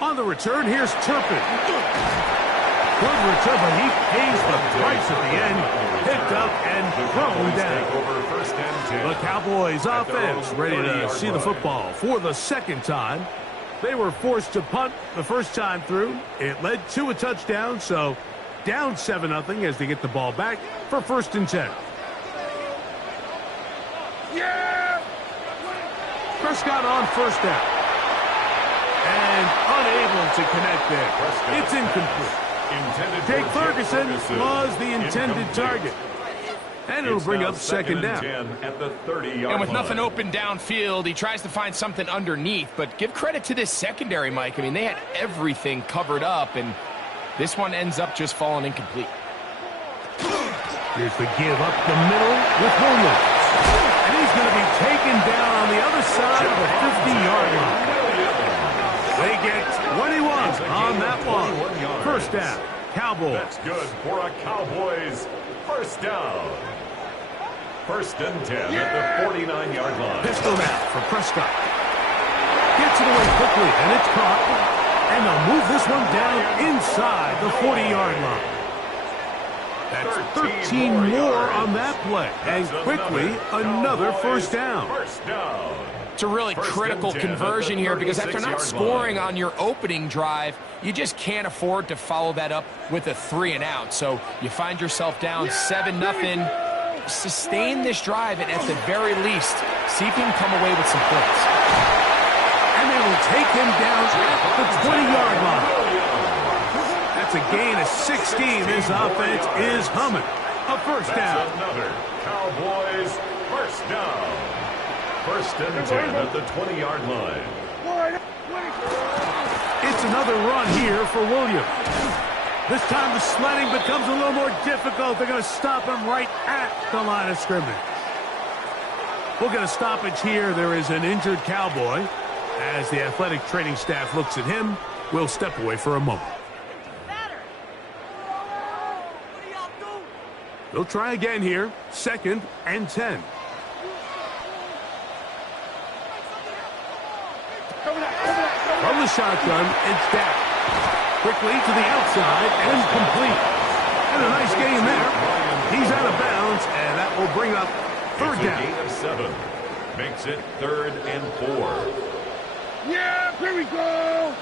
On the return, here's Turpin. Good return, but he pays the price at the end. Picked up and thrown down. The Cowboys offense ready to see the football for the second time. They were forced to punt the first time through. It led to a touchdown, so down 7-0 as they get the ball back for 1st and 10. Yeah! Prescott on 1st down. And unable to connect there. It's incomplete. Jake Ferguson was the intended target. And it'll bring up 2nd down. At the 30-yard and with line. nothing open downfield, he tries to find something underneath. But give credit to this secondary, Mike. I mean, they had everything covered up, and this one ends up just falling incomplete. Here's the give up the middle with Williams. And he's going to be taken down on the other side of the 50-yard line. They get 21 on that one. 1st down, Cowboys. That's good for a Cowboys 1st down. 1st and 10 at the 49-yard line. Pistol now for Prescott. Gets it away quickly, and it's caught. And they'll move this one down inside the 40-yard line. That's 13 more on that play. And quickly, another 1st down. 1st down. It's a really critical conversion here because after not scoring on your opening drive, you just can't afford to follow that up with a 3-and-out. So you find yourself down 7-0. Sustain this drive and at the very least, see if you can come away with some points. And they will take him down at the 20-yard line. That's a gain of 16. This offense is humming. A 1st down. Another Cowboys 1st down. 1st and 10 at the 20-yard line. It's another run here for Williams. This time the sledding becomes a little more difficult. They're going to stop him right at the line of scrimmage. We'll get a stoppage here. There is an injured Cowboy. As the athletic training staff looks at him, we'll step away for a moment. They'll try again here. 2nd and 10. From the shotgun, it's Dak. Quickly to the outside and complete. And a nice gain there. He's out of bounds, and that will bring up 3rd down. Gain of 7. Makes it 3rd and 4. Yeah, here we go.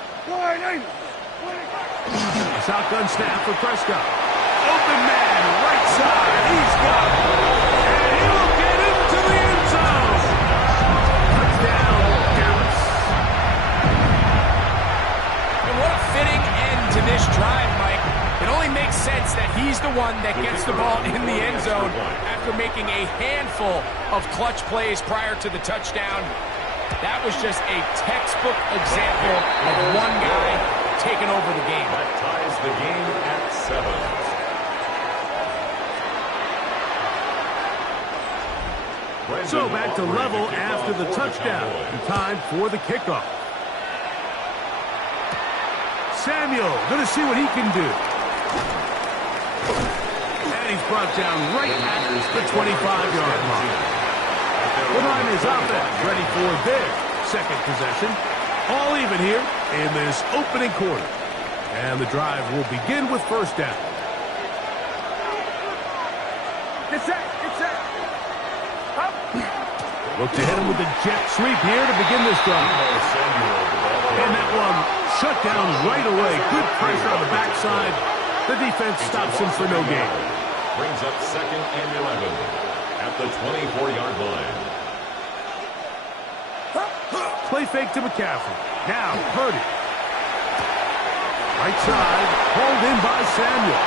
Shotgun snap for Prescott. Open man, right side. He's got it. And he'll get into the end zone. Touchdown, and gets the ball in the end zone after making a handful of clutch plays prior to the touchdown. That was just a textbook example of one guy taking over the game. That ties the game at 7. So back to level after the touchdown. And time for the kickoff. Samuel, going to see what he can do. And he's brought down right at the 25-yard line. The Niners offense ready for their second possession. All even here in this opening quarter. And the drive will begin with first down. Get set. Get set. Up. Look to hit him with a jet sweep here to begin this drive. And that one shut down right away. Good pressure on the backside. The defense stops him for no gain. Brings up 2nd and 11 at the 24-yard line. Play fake to McCaffrey. Now Purdy. Right side. Pulled in by Samuel.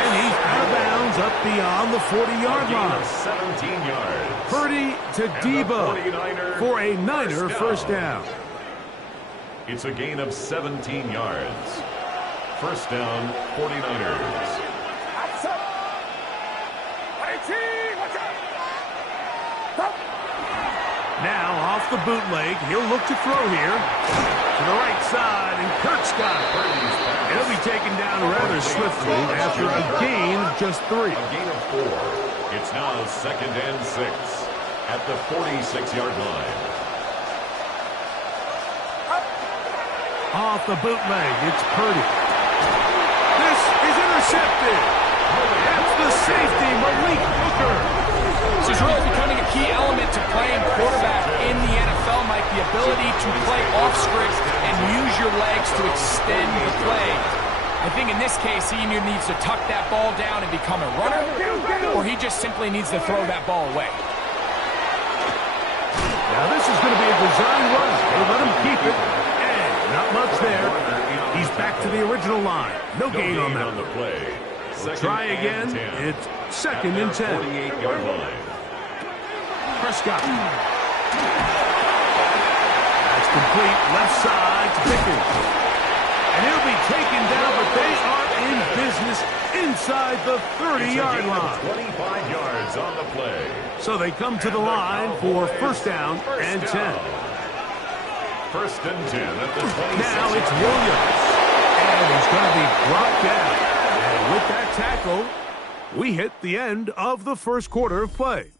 And he's out of bounds up beyond the 40-yard line. 17 yards. Purdy to Debo for a Niner first down. It's a gain of 17 yards. First down, 49ers. Now off the bootleg, he'll look to throw here. To the right side, and Kirk's got it. He'll be taken down rather swiftly after a gain of just 3. A gain of 4. It's now 2nd and 6 at the 46-yard line. Off the bootleg, it's Purdy. This is intercepted. That's the safety, Malik Hooker. This is really becoming a key element to playing quarterback in the NFL, Mike. The ability to play off script and use your legs to extend the play. I think in this case, he either needs to tuck that ball down and become a runner, or he just simply needs to throw that ball away. Now this is going to be a design run. They let him keep it. And not much there. He's back to the original line. No gain on that. The play. Try again. It's 2nd and 10. 48-yard line. Prescott. That's complete. Left side to Pickens. And he'll be taken down, but they are in business inside the 30-yard line. 25 yards on the play. So they come to the line for first down and 10. First and 10 at the 26. Now it's Williams. And he's going to be brought down. And with that tackle, we hit the end of the first quarter of play.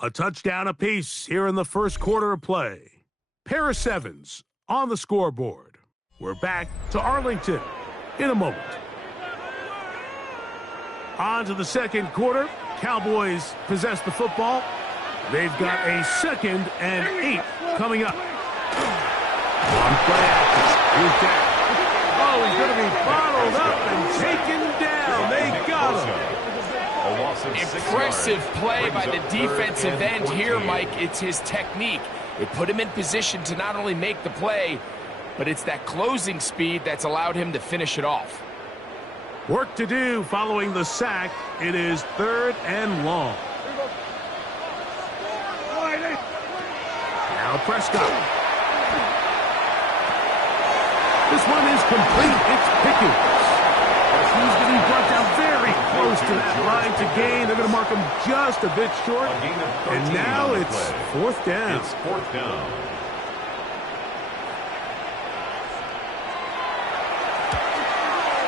A touchdown apiece here in the first quarter of play. Pair of 7s on the scoreboard. We're back to Arlington in a moment. On to the second quarter. Cowboys possess the football. They've got a 2nd and 8 coming up. On play action. Here's Dak. Oh, he's going to be bottled up and taken down. They got him. Impressive play by the defensive end here, Mike. It's his technique. It put him in position to not only make the play, but it's that closing speed that's allowed him to finish it off. Work to do following the sack. It is 3rd and long. Now Prescott. This one is complete. It's Pickens. He's getting brought down very close to that line to gain. They're going to mark him just a bit short. And now it's 4th down. It's 4th down.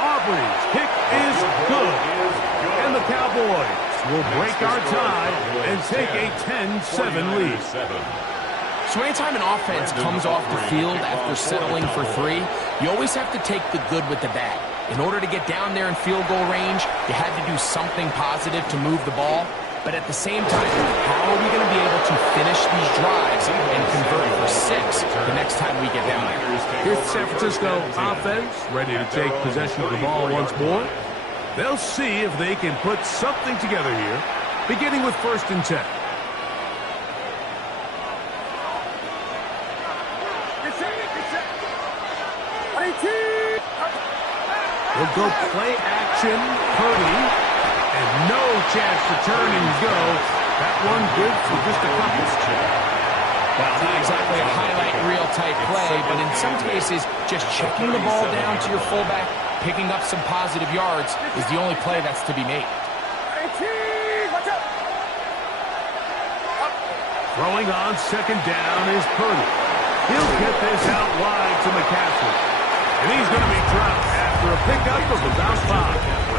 Aubrey's kick is good. And the Cowboys will break our tie and take a 10-7 lead. So anytime an offense comes off the field after settling for 3, you always have to take the good with the bad. In order to get down there in field goal range, you had to do something positive to move the ball. But at the same time, how are we going to be able to finish these drives and convert for 6 the next time we get down there? Here's the San Francisco offense ready to take possession of the ball once more. They'll see if they can put something together here, beginning with 1st and 10. He'll go play action. Purdy. And no chance to turn and go. That one good for just a couple. Well, not exactly a highlight reel type play, but in some cases, just checking the ball down to your fullback, picking up some positive yards is the only play that's to be made. Throwing on second down is Purdy. He'll get this out wide to McCaffrey. And he's going to be dropped after a pickup of about 5.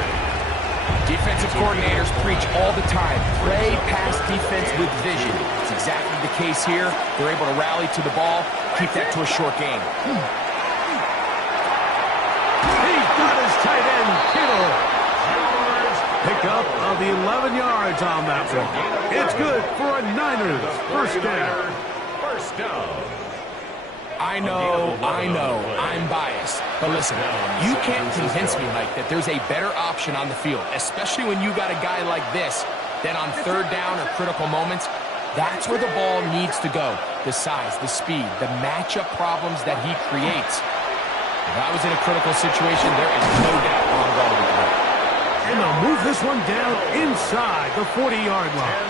Defensive coordinators preach all the time, play pass defense with vision. It's exactly the case here. They're able to rally to the ball, keep that to a short game. He got his tight end, Kittle. Pick up of the 11 yards on that one. It's good for a Niners first down. First down. I know, I'm biased. But listen, you can't convince me, Mike, that there's a better option on the field, especially when you got a guy like this, that on third down or critical moments, that's where the ball needs to go. The size, the speed, the matchup problems that he creates. If I was in a critical situation, there is no doubt where I'm going with that. And they'll move this one down inside the 40-yard line.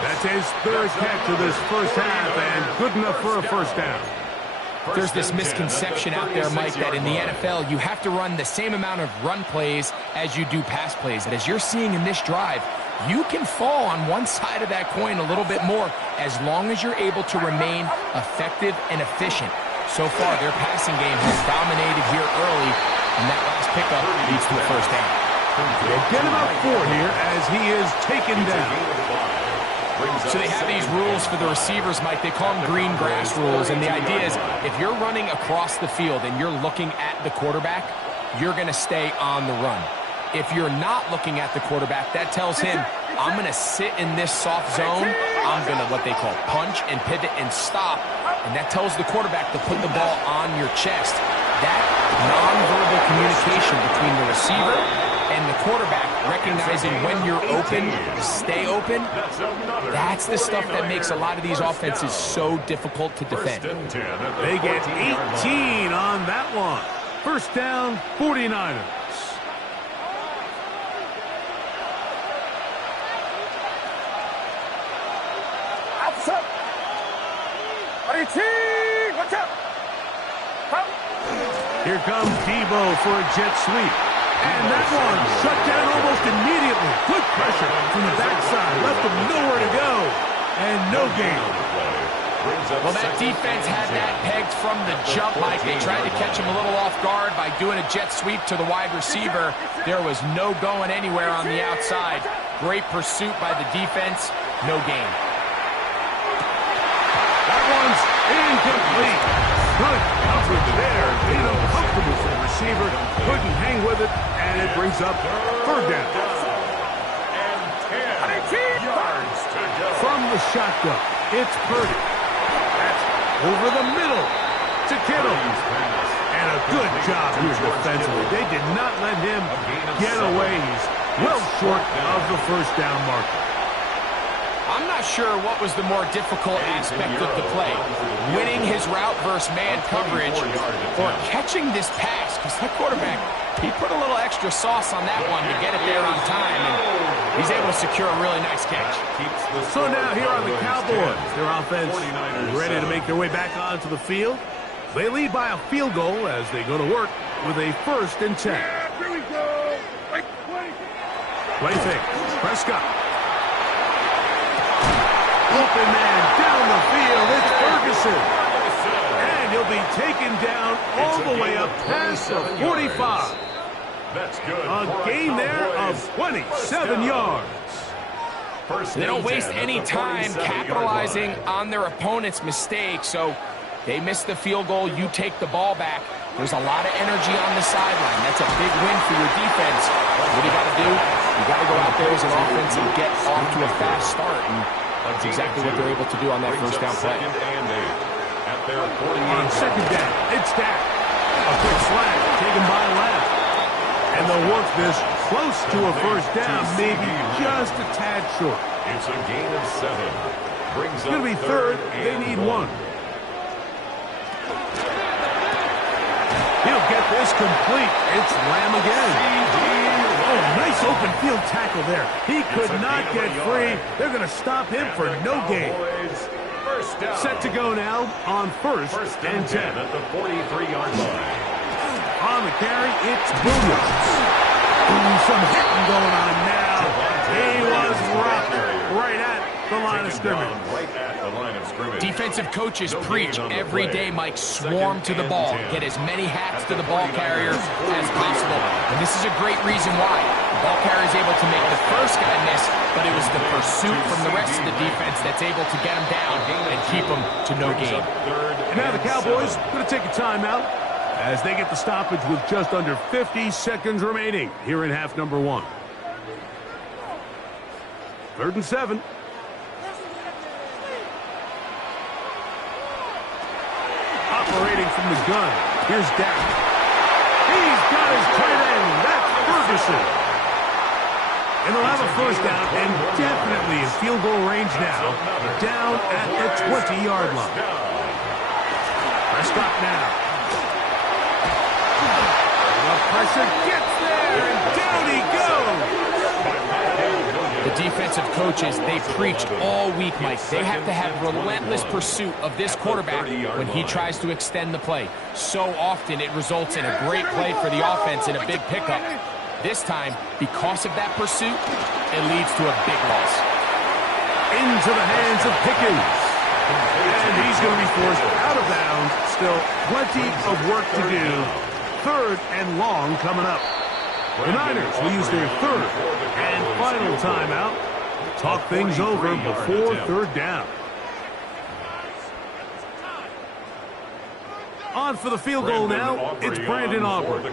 That's his third catch of this first half, and good enough for a first down. There's this misconception out there, Mike, that in the NFL, you have to run the same amount of run plays as you do pass plays. And as you're seeing in this drive, you can fall on one side of that coin a little bit more as long as you're able to remain effective and efficient. So far, their passing game has dominated here early, and that last pickup leads to a first down. They'll get him up 4 here as he is taken down. So they have these rules for the receivers, Mike. They call them green grass rules, and the idea is if you're running across the field and you're looking at the quarterback, you're going to stay on the run. If you're not looking at the quarterback, that tells him, I'm going to sit in this soft zone. I'm going to what they call punch and pivot and stop, and that tells the quarterback to put the ball on your chest. That nonverbal communication between the receiver and the quarterback, recognizing when you're open, stay open, that's the stuff that makes a lot of these offenses so difficult to defend. They get 18 on that one. First down, 49ers. Outside. Watch out. Here comes Debo for a jet sweep. And that one shut down almost immediately. Good pressure from the backside. Left him nowhere to go. And no gain. Well, that defense had that pegged from the jump, Mike. They tried to catch him a little off guard by doing a jet sweep to the wide receiver. There was no going anywhere on the outside. Great pursuit by the defense. No gain. That one's incomplete. Good coverage there. Made him comfortable for the receiver. Couldn't hang with it, and it brings up third down. And 10 yards to go. From the shotgun, it's Purdy. That's over the middle to Kittle. And a good job here defensively. They did not let him get away. He's well short of the first down marker. I'm not sure what was the more difficult aspect of the play, winning his route versus man coverage or catching this pass, because that quarterback, he put a little extra sauce on that one to get it there on time, and he's able to secure a really nice catch. So now here are the Cowboys. Their offense is ready to make their way back onto the field. They lead by a field goal as they go to work with a 1st and 10. Here we go. Play fake. Prescott. Open man down the field. It's Ferguson. And he'll be taken down all the way up past the 45. That's good. A gain there of 27 yards. They don't waste any time capitalizing on their opponent's mistake, so they miss the field goal, you take the ball back. There's a lot of energy on the sideline. That's a big win for your defense. What do you got to do? You got to go out there as an offense and get off to a fast start, and that's exactly what they're able to do on that first down play. On second down, it's Dak. A quick slant taken by Lamb. And they'll work this close to a first down, maybe just a tad short. It's a gain of 7. It's going to be third. They need 1. He'll get is complete. It's Lamb again. Oh, nice open field tackle there. He could not get free. They're going to stop him for no gain. Set to go now on first and 10. At the 43-yard line. On the carry, it's Williams. Ooh, some hitting going on now. He was rocked right at the line of scrimmage. Defensive coaches preach every day, Mike, swarm to the ball. Get as many hats to the ball carrier as possible. And this is a great reason why. The ball carrier is able to make the first guy miss, but it was the pursuit from the rest of the defense that's able to get him down and keep him to no gain. And now the Cowboys going to take a timeout as they get the stoppage with just under 50 seconds remaining here in half number 1. 3rd and 7. Operating from the gun. Here's Dak. He's got his tight end. That's Ferguson. And they'll have a first down and definitely in field goal range now. Down at the 20-yard line. Prescott now. The pressure gets there and down he goes. The defensive coaches, they preach all week, Mike. They have to have relentless pursuit of this quarterback when he tries to extend the play. So often it results in a great play for the offense and a big pickup. This time, because of that pursuit, it leads to a big loss. Into the hands of Pickens. And he's going to be forced out of bounds. Still plenty of work to do. 3rd and long coming up. The Niners will use their 3rd and final timeout. Talk things over before 3rd down. On for the field goal now, it's Brandon Aubrey.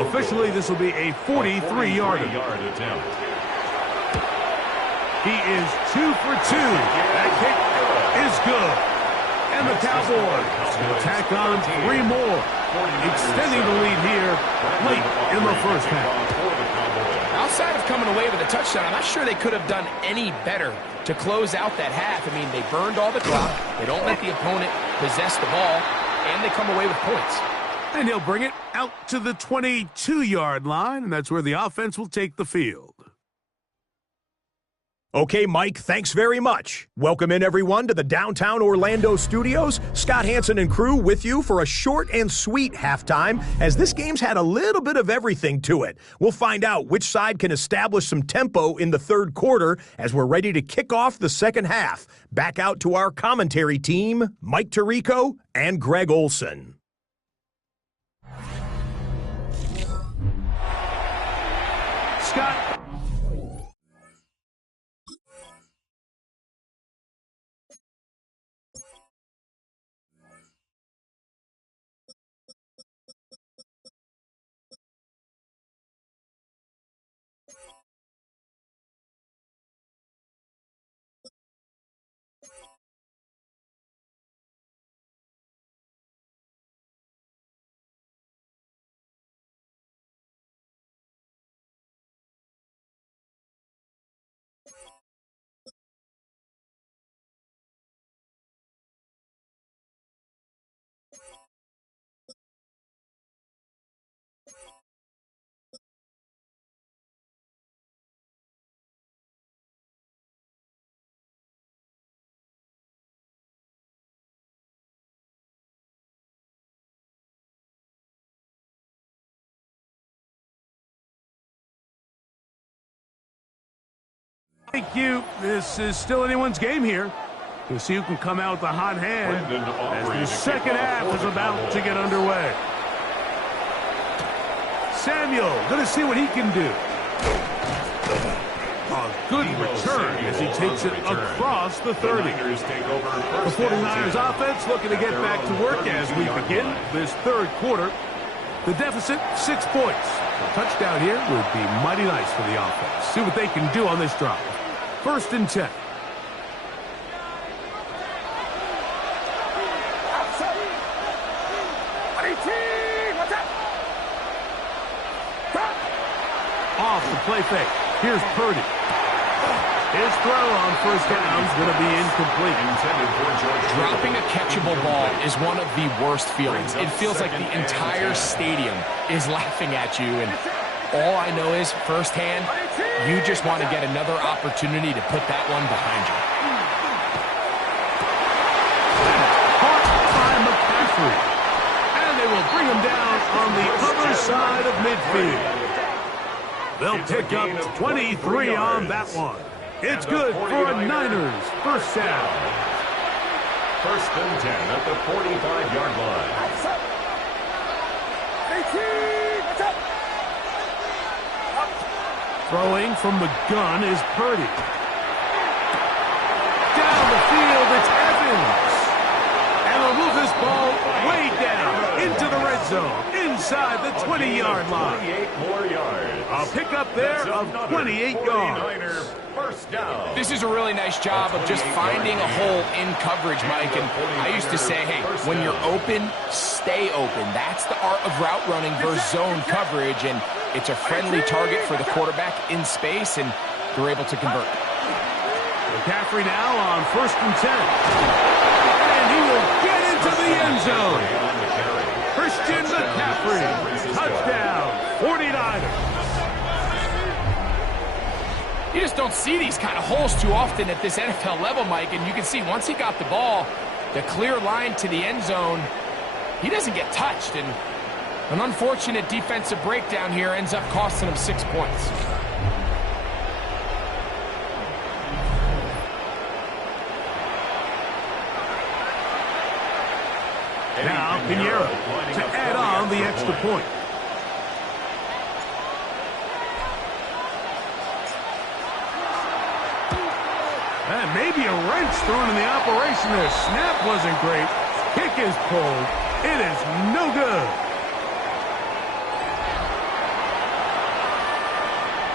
Officially, this will be a 43-yarder. He is 2 for 2. That kick is good. And the Cowboys will tack on 3 more, extending the lead here late in the first half. Outside of coming away with a touchdown, I'm not sure they could have done any better to close out that half. I mean, they burned all the clock. They don't let the opponent possess the ball, and they come away with points. And he'll bring it out to the 22-yard line, and that's where the offense will take the field. Okay, Mike, thanks very much. Welcome in, everyone, to the downtown Orlando studios. Scott Hanson and crew with you for a short and sweet halftime, as this game's had a little bit of everything to it. We'll find out which side can establish some tempo in the 3rd quarter as we're ready to kick off the 2nd half. Back out to our commentary team, Mike Tirico and Greg Olson. Scott. Thank you. This is still anyone's game here. We'll see who can come out with a hot hand as the 2nd half is about to get underway. Samuel, going to see what he can do. A good return as he takes it across the 30. The 49ers offense looking to get back to work as we begin this 3rd quarter. The deficit, 6 points. A touchdown here would be mighty nice for the offense. See what they can do on this drive. 1st and 10. Off the play fake. Here's Purdy. His throw on first down is going to be incomplete. Intended for George Kittle. Dropping a catchable ball is one of the worst feelings. It feels like the entire stadium is laughing at you, and all I know is, firsthand, you just want to get another opportunity to put that one behind you. Caught by McCaffrey. And they will bring him down on the other side of midfield. They'll pick up 23 on that one. It's good for a Niners first down. First and 10 at the 45-yard line. Throwing from the gun is Purdy. Down the field, it's Evans. And they'll move this ball way down into the red zone, inside the 20-yard line. 28 more yards. A pickup there of 28 yards. 49er first down. This is a really nice job of just finding a hole in coverage, Mike. And I used to say, hey, when you're open, stay open. That's the art of route running versus zone coverage. And it's a friendly target for the quarterback in space, and they're able to convert. McCaffrey now on first and 10. And he will get into the end zone. Christian McCaffrey, touchdown, 49ers. You just don't see these kind of holes too often at this NFL level, Mike. And you can see once he got the ball, the clear line to the end zone, he doesn't get touched. And an unfortunate defensive breakdown here ends up costing him 6 points. Now Pinheiro to add on the extra point. And maybe a wrench thrown in the operation there. Snap wasn't great. Kick is pulled. It is no good.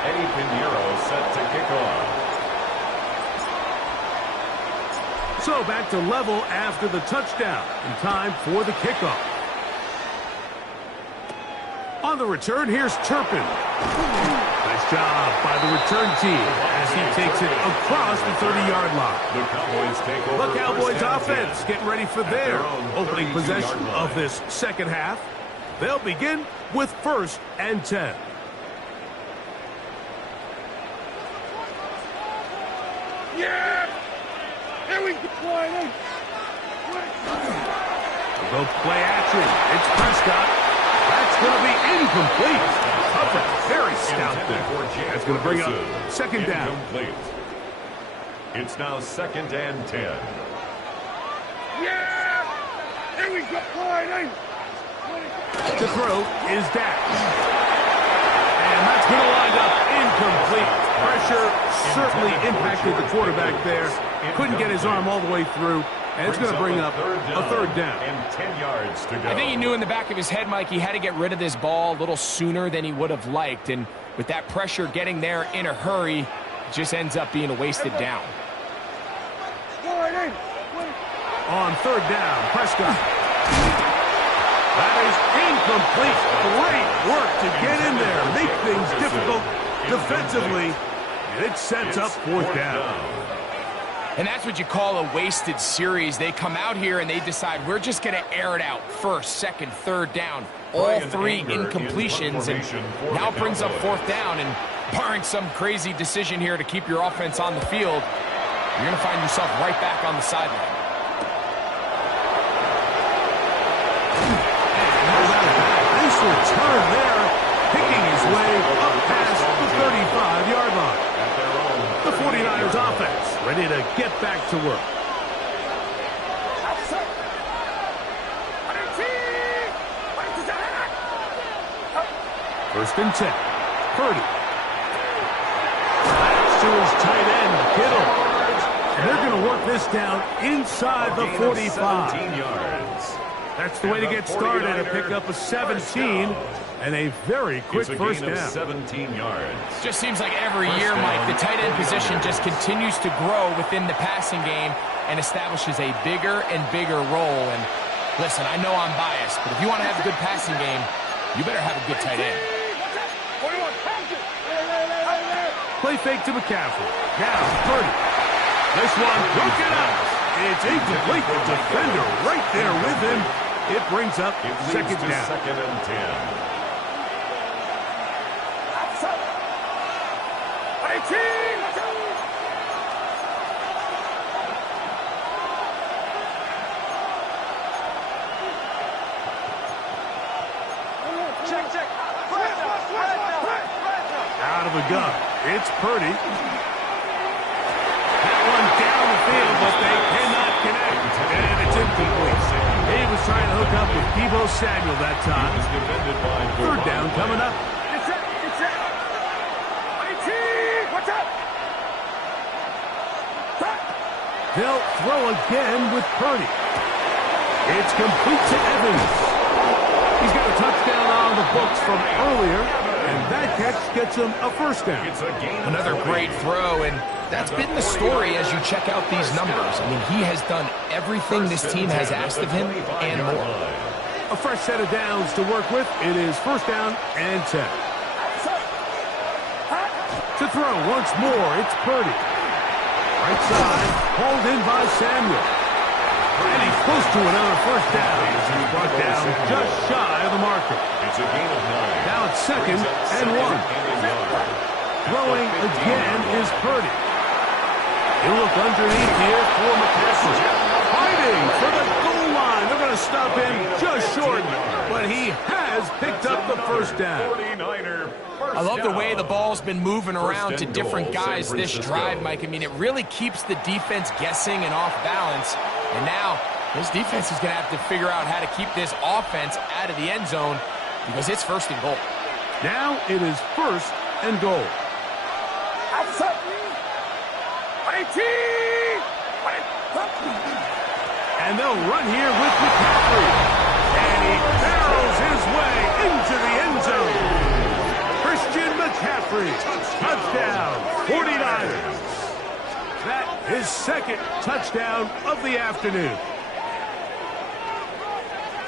Eddie Pinheiro set to kick off. So back to level after the touchdown. And time for the kickoff. On the return, here's Turpin. Nice job by the return team as he takes it across the 30-yard line. The Cowboys take over. The Cowboys first and offense 10 getting ready for at their own opening 32-yard possession line. of this second half. They'll begin with first and 10. Yeah! Here we go. Go play action. It's Prescott. That's going to be incomplete. Cover. Very stout there. That's going to bring up second down. Incomplete. It's now second and 10. Yeah! Here we go. The throw is Dak. And that's going to wind up incomplete. Pressure certainly impacted the quarterback there. Couldn't get his arm all the way through. And it's going to bring up a third down. And 10 yards to go. I think he knew in the back of his head, Mike, he had to get rid of this ball a little sooner than he would have liked. And with that pressure getting there in a hurry, it just ends up being a wasted down. On third down, Prescott. That is incomplete. Great work to get in there. Make things difficult defensively. And it sets up fourth down. And that's what you call a wasted series. They come out here and they decide we're just going to air it out. First, second, third down. All three incompletions. And now it brings up fourth down. And barring some crazy decision here to keep your offense on the field, you're going to find yourself right back on the sideline. Nice return there. Picking his way up past the 35-yard line. The 49ers offense ready to get back to work. First and 10. Purdy. That's to his tight end, Kittle. And they're going to work this down inside the 45. 17 yards. That's the way to get started, to pick up a 17 and a very quick first down. 17 yards. Just seems like every year, Mike, the tight end position just continues to grow within the passing game and establishes a bigger and bigger role. And listen, I know I'm biased, but if you want to have a good passing game, you better have a good tight end. Play fake to McCaffrey. Now, Purdy. This one broken up. It's incomplete. The defender right there with him. It brings up second down. Second and 10. Out of the gun. It's Purdy. That one down the field, but they cannot connect. And it's incomplete. He was trying to hook up with Deebo Samuel that time. Third down coming up. They'll throw again with Purdy. It's complete to Evans. He's got a touchdown on the books from earlier, and that catch gets him a first down. Another great throw, and that's been the story as you check out these numbers. I mean, he has done everything this team has asked of him and more. A fresh set of downs to work with. It is first down and 10. To throw once more, it's Purdy. Right side, hauled in by Samuel. And he's close to another first down. He's brought down just shy of the marker. It's a gain of 9. Now it's second and 1. Throwing again is Purdy. He'll look underneath here for McCaffrey. Fighting for the goal line. They're going to stop him just short, but he has picked up the first down. I love the way the ball's been moving around to different guys this drive, Mike. I mean, it really keeps the defense guessing and off balance. And now, this defense is going to have to figure out how to keep this offense out of the end zone because it's first and goal. Now it is first and goal. And they'll run here with McCaffrey. And he barrels his way into the end zone. Christian McCaffrey, touchdown, 49ers. That is second touchdown of the afternoon.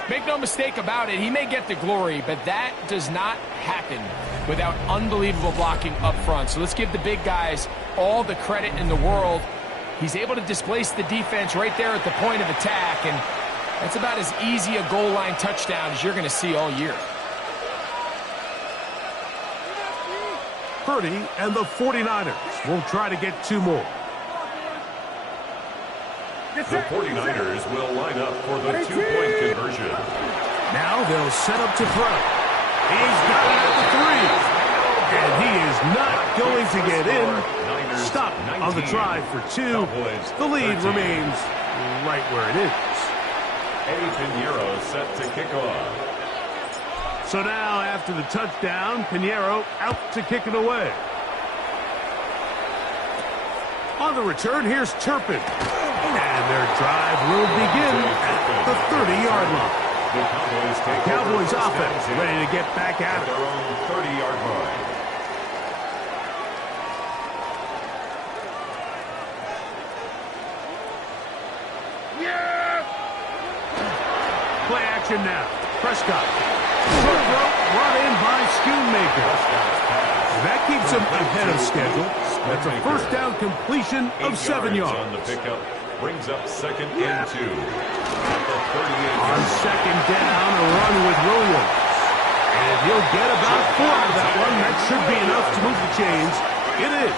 Make no mistake about it, he may get the glory, but that does not happen without unbelievable blocking up front. So let's give the big guys all the credit in the world. He's able to displace the defense right there at the point of attack, and that's about as easy a goal line touchdown as you're going to see all year. Purdy and the 49ers will try to get two more. The 49ers will line up for the two-point conversion. Now they'll set up to throw. He's got it at the 3. And he is not going to get in. Stop on the try for 2. The lead remains right where it is. Eddie Pinheiro set to kick off. So now after the touchdown, Pinheiro out to kick it away. On the return, here's Turpin. And their drive will begin at the 30-yard line. The Cowboys offense ready to get back at it. Their own 30-yard line. Play action now. Prescott. Short throw brought in by Schoonmaker. That keeps him ahead of schedule. That's a first down completion of 7 yards. On the pickup brings up second and 2. At the 38. On second down, a run with Williams. And he'll get about 4 out of that one. That should be enough to move the chains. It is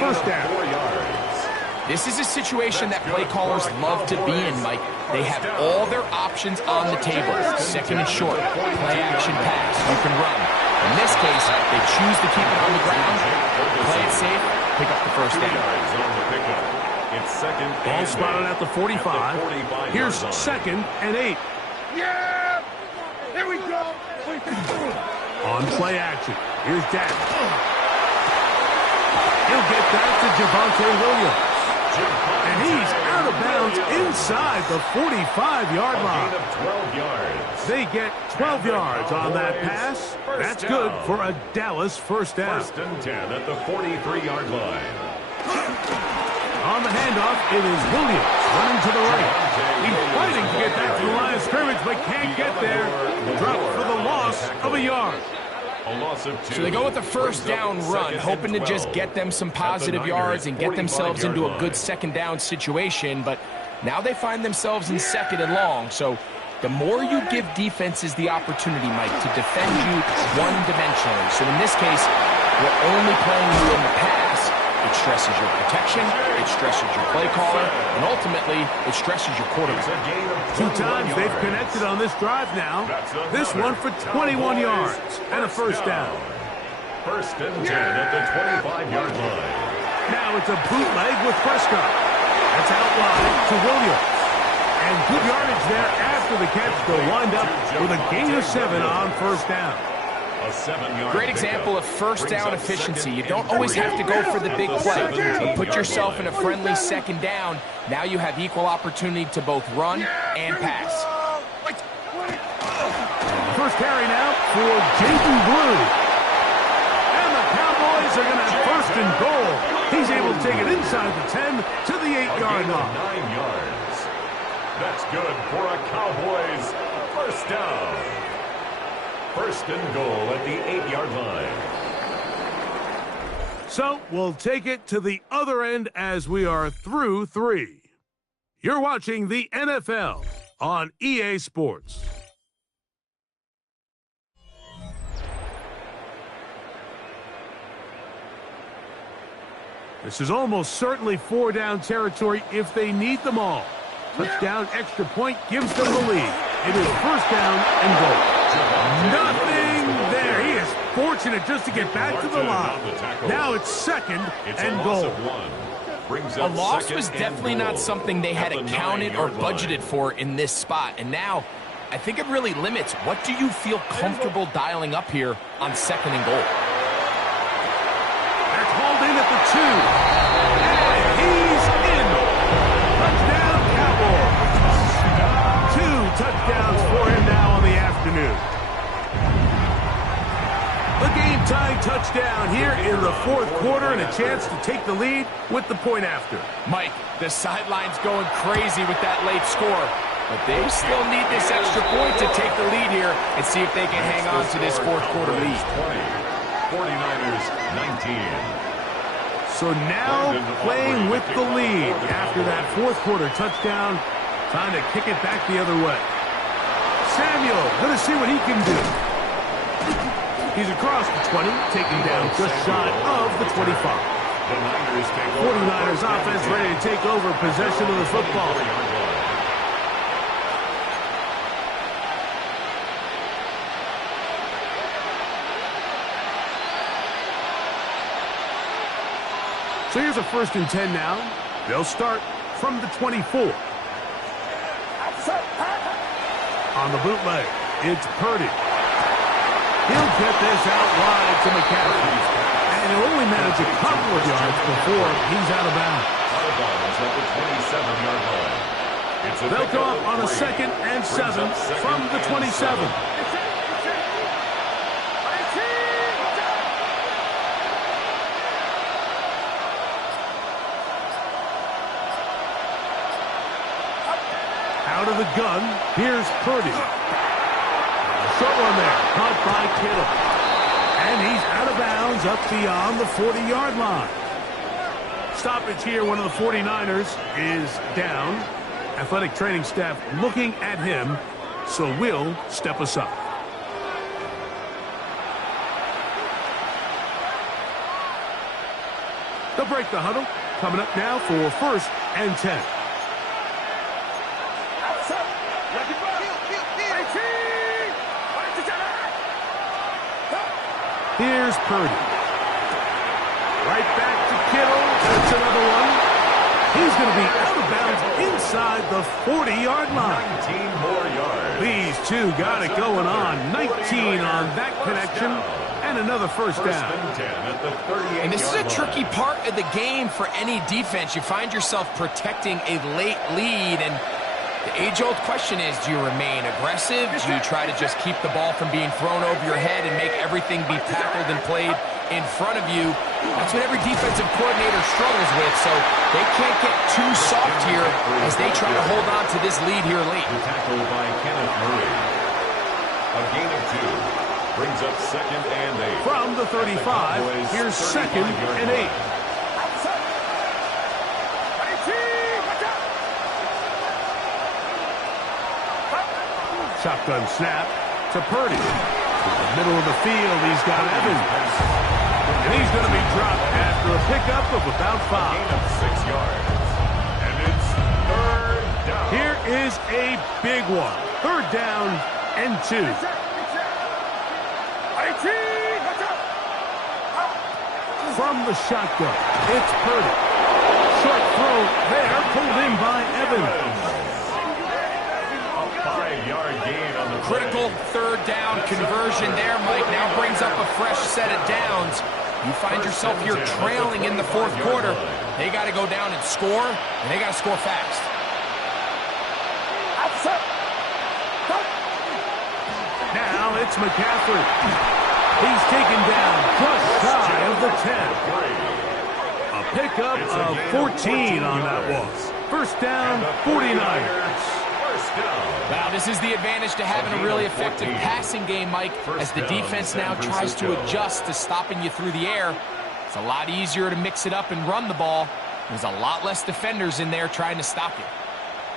first down. 4 yards. This is a situation that play callers love to be in, Mike. They have all their options on the table. Second and short, play action pass, you can run. In this case, they choose to keep it on the ground, play it safe, pick up the first down. It's second. Ball spotted at the 45. Here's second and 8. Yeah! Here we go! On play action, here's Dak. He'll get that to Javonte Williams. And he's out of bounds inside the 45-yard line. 12 yards. They get 12 yards on that pass. That's good for a Dallas first down. First and 10 at the 43-yard line. On the handoff, it is Williams running to the right. He's fighting to get back to the line of scrimmage, but can't get there. Dropped for the loss of a yard. A loss of 2. So they go with the first down run, hoping to just get them some positive yards and get themselves into a good second down situation, but now they find themselves in second and long. So the more you give defenses the opportunity, Mike, to defend you one-dimensionally. So in this case, we're only playing you in the pass. It stresses your protection, it stresses your play caller, and ultimately, it stresses your quarterback. 2 times they've connected on this drive now. This one for 21 yards and a first down. First and 10 at the 25-yard line. Now it's a bootleg with Prescott. That's out wide to Williams. And good yardage there after the catch. They'll wind up with a gain of 7 on first down. A 7-yard Great example of first down efficiency. You don't always have to go for the big play. But put yourself in a friendly second down. Now you have equal opportunity to both run and pass. First carry now for Jaden Blue. And the Cowboys are going to have first and goal. He's able to take it inside the 10 to the 8-yard line. 9 yards. That's good for a Cowboys first down. First and goal at the 8-yard line. So we'll take it to the other end as we are through 3. You're watching the NFL on EA Sports. This is almost certainly 4-down territory if they need them all. Touchdown, extra point gives them the lead. It is first down and goal. Nothing there. He is fortunate just to get back to the line. Now it's second and goal. A loss was definitely not something they had accounted or budgeted for in this spot. And now, I think it really limits what do you feel comfortable dialing up here on second and goal. That's hauled in at the 2. And he's in. Touchdown, Cowboys. 2 touchdowns for him now on the afternoon. The game-tying touchdown here in the 4th quarter and a chance to take the lead with the point after. Mike, the sideline's going crazy with that late score, but they still need this extra point to take the lead here and see if they can hang on to this 4th quarter lead. 49ers 19. So now playing with the lead after that 4th quarter touchdown, trying to kick it back the other way. Samuel, going to see what he can do. He's across the 20, taking down just shy of the 25. The 49ers offense ready to take over possession of the football. So here's a first and 10 now. They'll start from the 24. On the bootleg, it's Purdy. He'll get this out wide to McCaffrey. And he'll only manage a couple of yards before he's out of bounds. Out of bounds at the 27-yard line. They'll go up on a 2nd and 7 from the 27. Out of the gun, here's Purdy. Short one there, caught by Kittle. And he's out of bounds up beyond the 40-yard line. Stoppage here, one of the 49ers is down. Athletic training staff looking at him, so we'll step aside. They'll break the huddle. Coming up now for first and 10. Here's Purdy. Right back to Kittle. That's another one. He's going to be out of bounds inside the 40-yard line. 19 more yards. These two got it going on. 19 on that connection. And another first down. And this is a tricky part of the game for any defense. You find yourself protecting a late lead, and the age-old question is, do you remain aggressive? Do you try to just keep the ball from being thrown over your head and make everything be tackled and played in front of you? That's what every defensive coordinator struggles with, so they can't get too soft here as they try to hold on to this lead here late. Tackled by Kenneth Murray. A gain of 2. Brings up 2nd and 8. From the 35, here's 2nd and 8. Shotgun snap to Purdy. To the middle of the field, he's got Evans. And he's going to be dropped after a pickup of about 5. Gain of 6 yards. And it's 3rd down. Here is a big one. 3rd down and 2. From the shotgun, it's Purdy. Short throw there, pulled in by Evans. A 5-yard gain on the Critical 3rd down conversion there, Mike. Now brings up a fresh set of downs. You find yourself here trailing in the 4th quarter. They got to go down and score, and they got to score fast. Now it's McCaffrey. He's taken down just shy of the 10. A pickup of 14 on that one. 1st down, 49ers. Wow, this is the advantage to having a really effective passing game, Mike, as the defense now tries to adjust to stopping you through the air. It's a lot easier to mix it up and run the ball. There's a lot less defenders in there trying to stop you.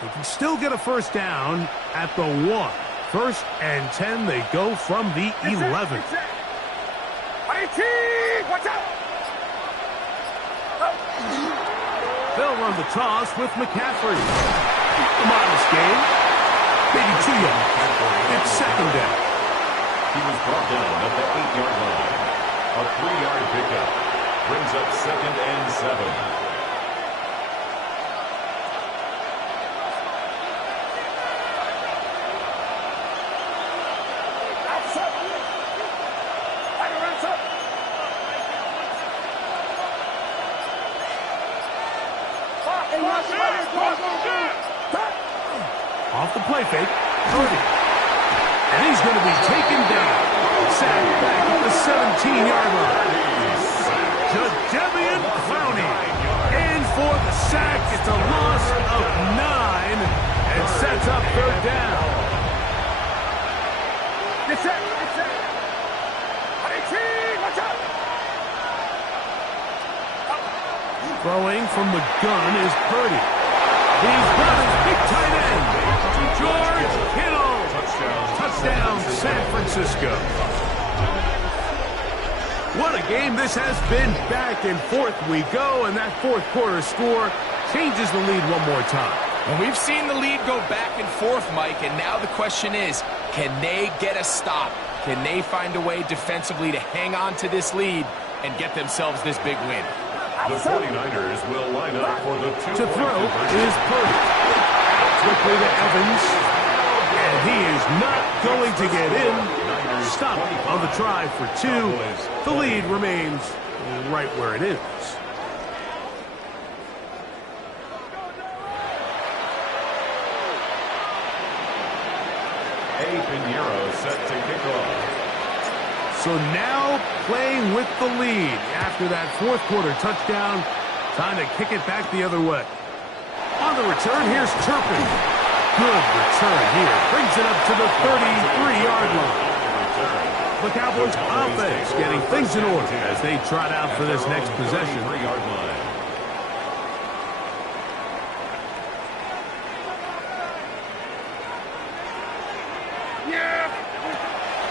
They can still get a 1st down at the 1. 1st and 10, they go from the 11. They'll run the toss with McCaffrey. A modest gain. Maybe 2 yards. It's 2nd down. He was brought down at the 8-yard line. A 3-yard pickup. Brings up 2nd and 7. Off the play fake, Purdy. And he's going to be taken down. Sacked back at the 17-yard line. Jadeveon Clowney in for the sack. It's a loss of 9 and sets up 3rd down. Throwing from the gun is Purdy. He's got his big tight end. George Kittle. Touchdown, San Francisco. What a game this has been. Back and forth we go, and that 4th quarter score changes the lead one more time. And we've seen the lead go back and forth, Mike, and now the question is, can they get a stop? Can they find a way defensively to hang on to this lead and get themselves this big win? The 49ers will line up for the 2-point To throw is Purdy. Quickly to Evans. And he is not going to get in. Stop on the try for 2. The lead remains right where it is. A. Pinheiro set to kick off. So now playing with the lead after that 4th quarter touchdown. Time to kick it back the other way. On the return, here's Turpin. Good return here. Brings it up to the 33-yard line. The Cowboys offense getting things in order as they trot out for this next possession.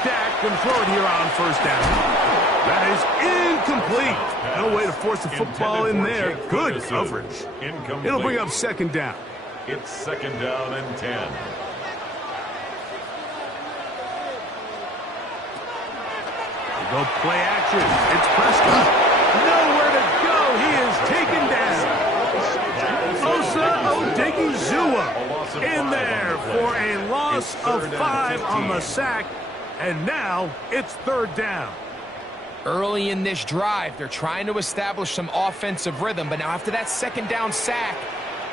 Dak can throw it here on 1st down. That is incomplete. No way to force the football in there. Good coverage. It'll bring up 2nd down. It's 2nd down and 10. Go play action. It's Prescott. Nowhere to go. He is taken down. Osa Odighizuwa in there for a loss of 5 on the sack. And now it's 3rd down. Early in this drive, they're trying to establish some offensive rhythm, but now after that 2nd down sack,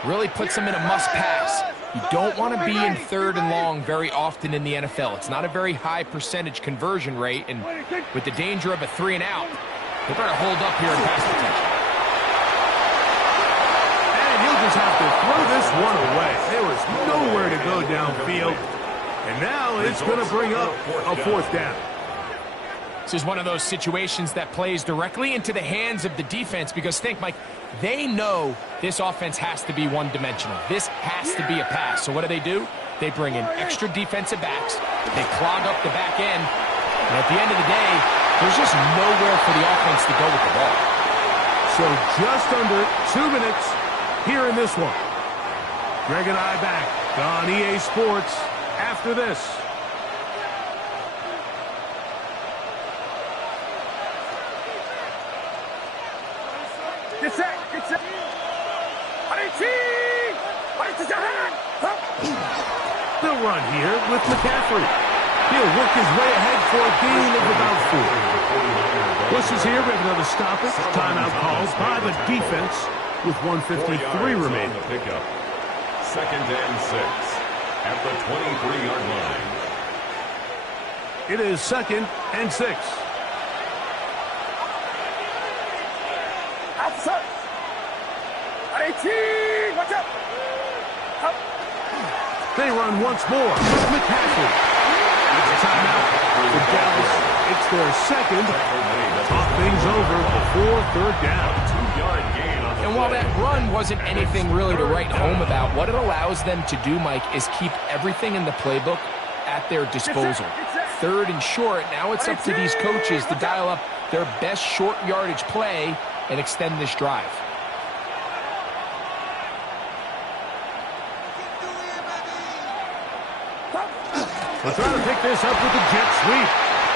really puts them in a must-pass. You don't want to be in 3rd and long very often in the NFL. It's not a very high percentage conversion rate, and with the danger of a 3-and-out, they better hold up here in pass protection. And he'll just have to throw this one away. There was nowhere to go downfield, and now it's going to bring up a 4th down. This is one of those situations that plays directly into the hands of the defense because think, Mike, they know this offense has to be one-dimensional. This has to be a pass. So what do? They bring in extra defensive backs. They clog up the back end. And at the end of the day, there's just nowhere for the offense to go with the ball. So just under 2 minutes here in this one. Greg and I back on EA Sports after this. Get set, get set. They'll run here with McCaffrey. He'll work his way ahead for a gain of about 4. Bushes here, we have another stoppage. Timeout called by the defense with 1:53 remaining. Pickup. 2nd and 6 at the 23-yard line. It is 2nd and 6. Outside. Watch out. They run once more with McCaffrey. It's a timeout for Dallas. It's their second. Talk things over before 3rd down. 2-yard gain on the And while play. that run wasn't anything really to write home about, what it allows them to do, Mike, is keep everything in the playbook at their disposal. 3rd and short, now it's up to these coaches to dial up their best short yardage play and extend this drive. They'll try to pick this up with the jet sweep.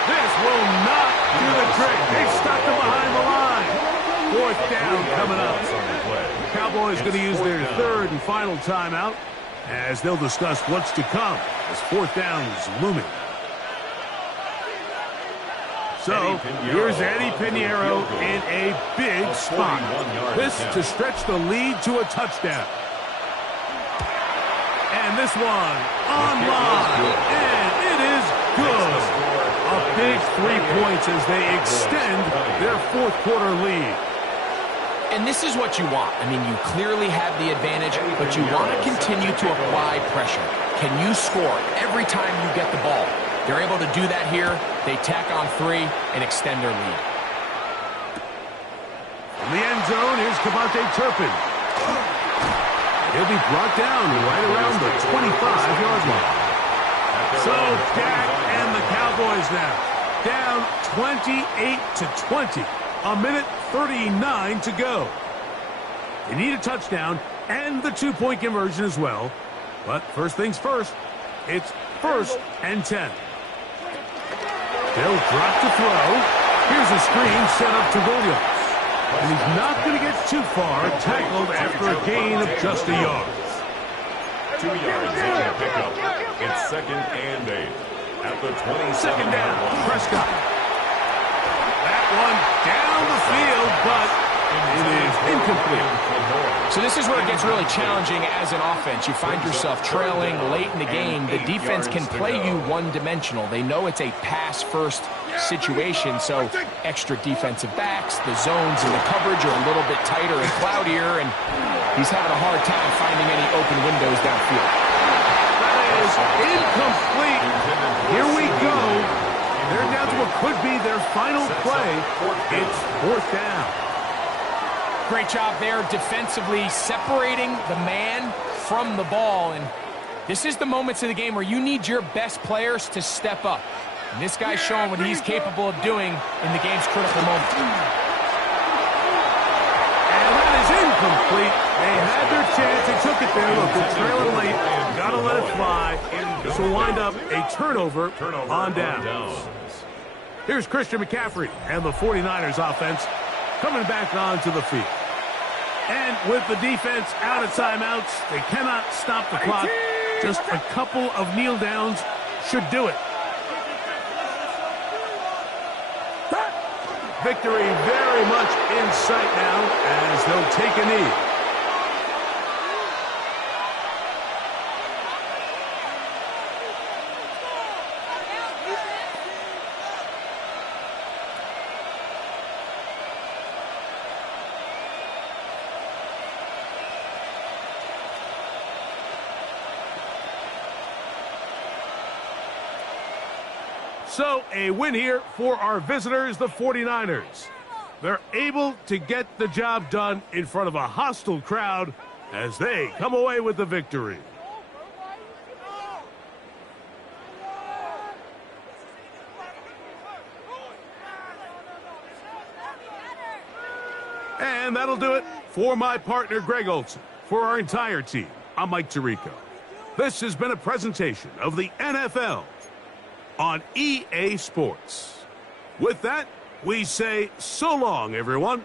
This will not do the trick. They stuck them behind the line. 4th down coming up. Cowboys going to use their 3rd and final timeout as they'll discuss what's to come as 4th down is looming. So, here's Eddie Pinheiro in a big spot. This to stretch the lead to a touchdown. And this one online, and it is good. A big 3 points as they extend their 4th quarter lead. And this is what you want. I mean, you clearly have the advantage, but you want to continue to apply pressure. Can you score every time you get the ball? They're able to do that here. They tack on 3 and extend their lead. In the end zone, here's Cavante Turpin. He'll be brought down right around the 25-yard line. So Dak and the Cowboys now down 28-20. A minute 39 to go. They need a touchdown and the 2-point conversion as well. But first things first, it's 1st and 10. They'll drop to throw. Here's a screen set up to Williams. And he's not going to get too far, tackled after a gain of just a yard. 2 yards in the pickup. It's 2nd and 8 at the 2nd down, 27-yard line. Prescott. That one down the field, but it is incomplete. So this is where it gets really challenging as an offense. You find yourself trailing late in the game. The defense can play you one-dimensional. They know it's a pass-first situation, so extra defensive backs, the zones and the coverage are a little bit tighter and cloudier, and he's having a hard time finding any open windows downfield. That is incomplete. Here we go. They're down to what could be their final play. It's 4th down. Great job there defensively separating the man from the ball, and this is the moments of the game where you need your best players to step up. And this guy's showing what he's capable of doing in the game's critical moment. And that is incomplete. They had their chance. They took it there. Look, they're trailing late. Got to let it fly. This will wind up a turnover on downs. Here's Christian McCaffrey and the 49ers offense coming back onto the field. And with the defense out of timeouts, they cannot stop the clock. Just a couple of kneel downs should do it. Victory very much in sight now as they'll take a knee. So, a win here for our visitors, the 49ers. They're able to get the job done in front of a hostile crowd as they come away with the victory. And that'll do it for my partner, Greg Olson. For our entire team, I'm Mike Tirico. This has been a presentation of the NFL on EA Sports. With that, we say so long, everyone.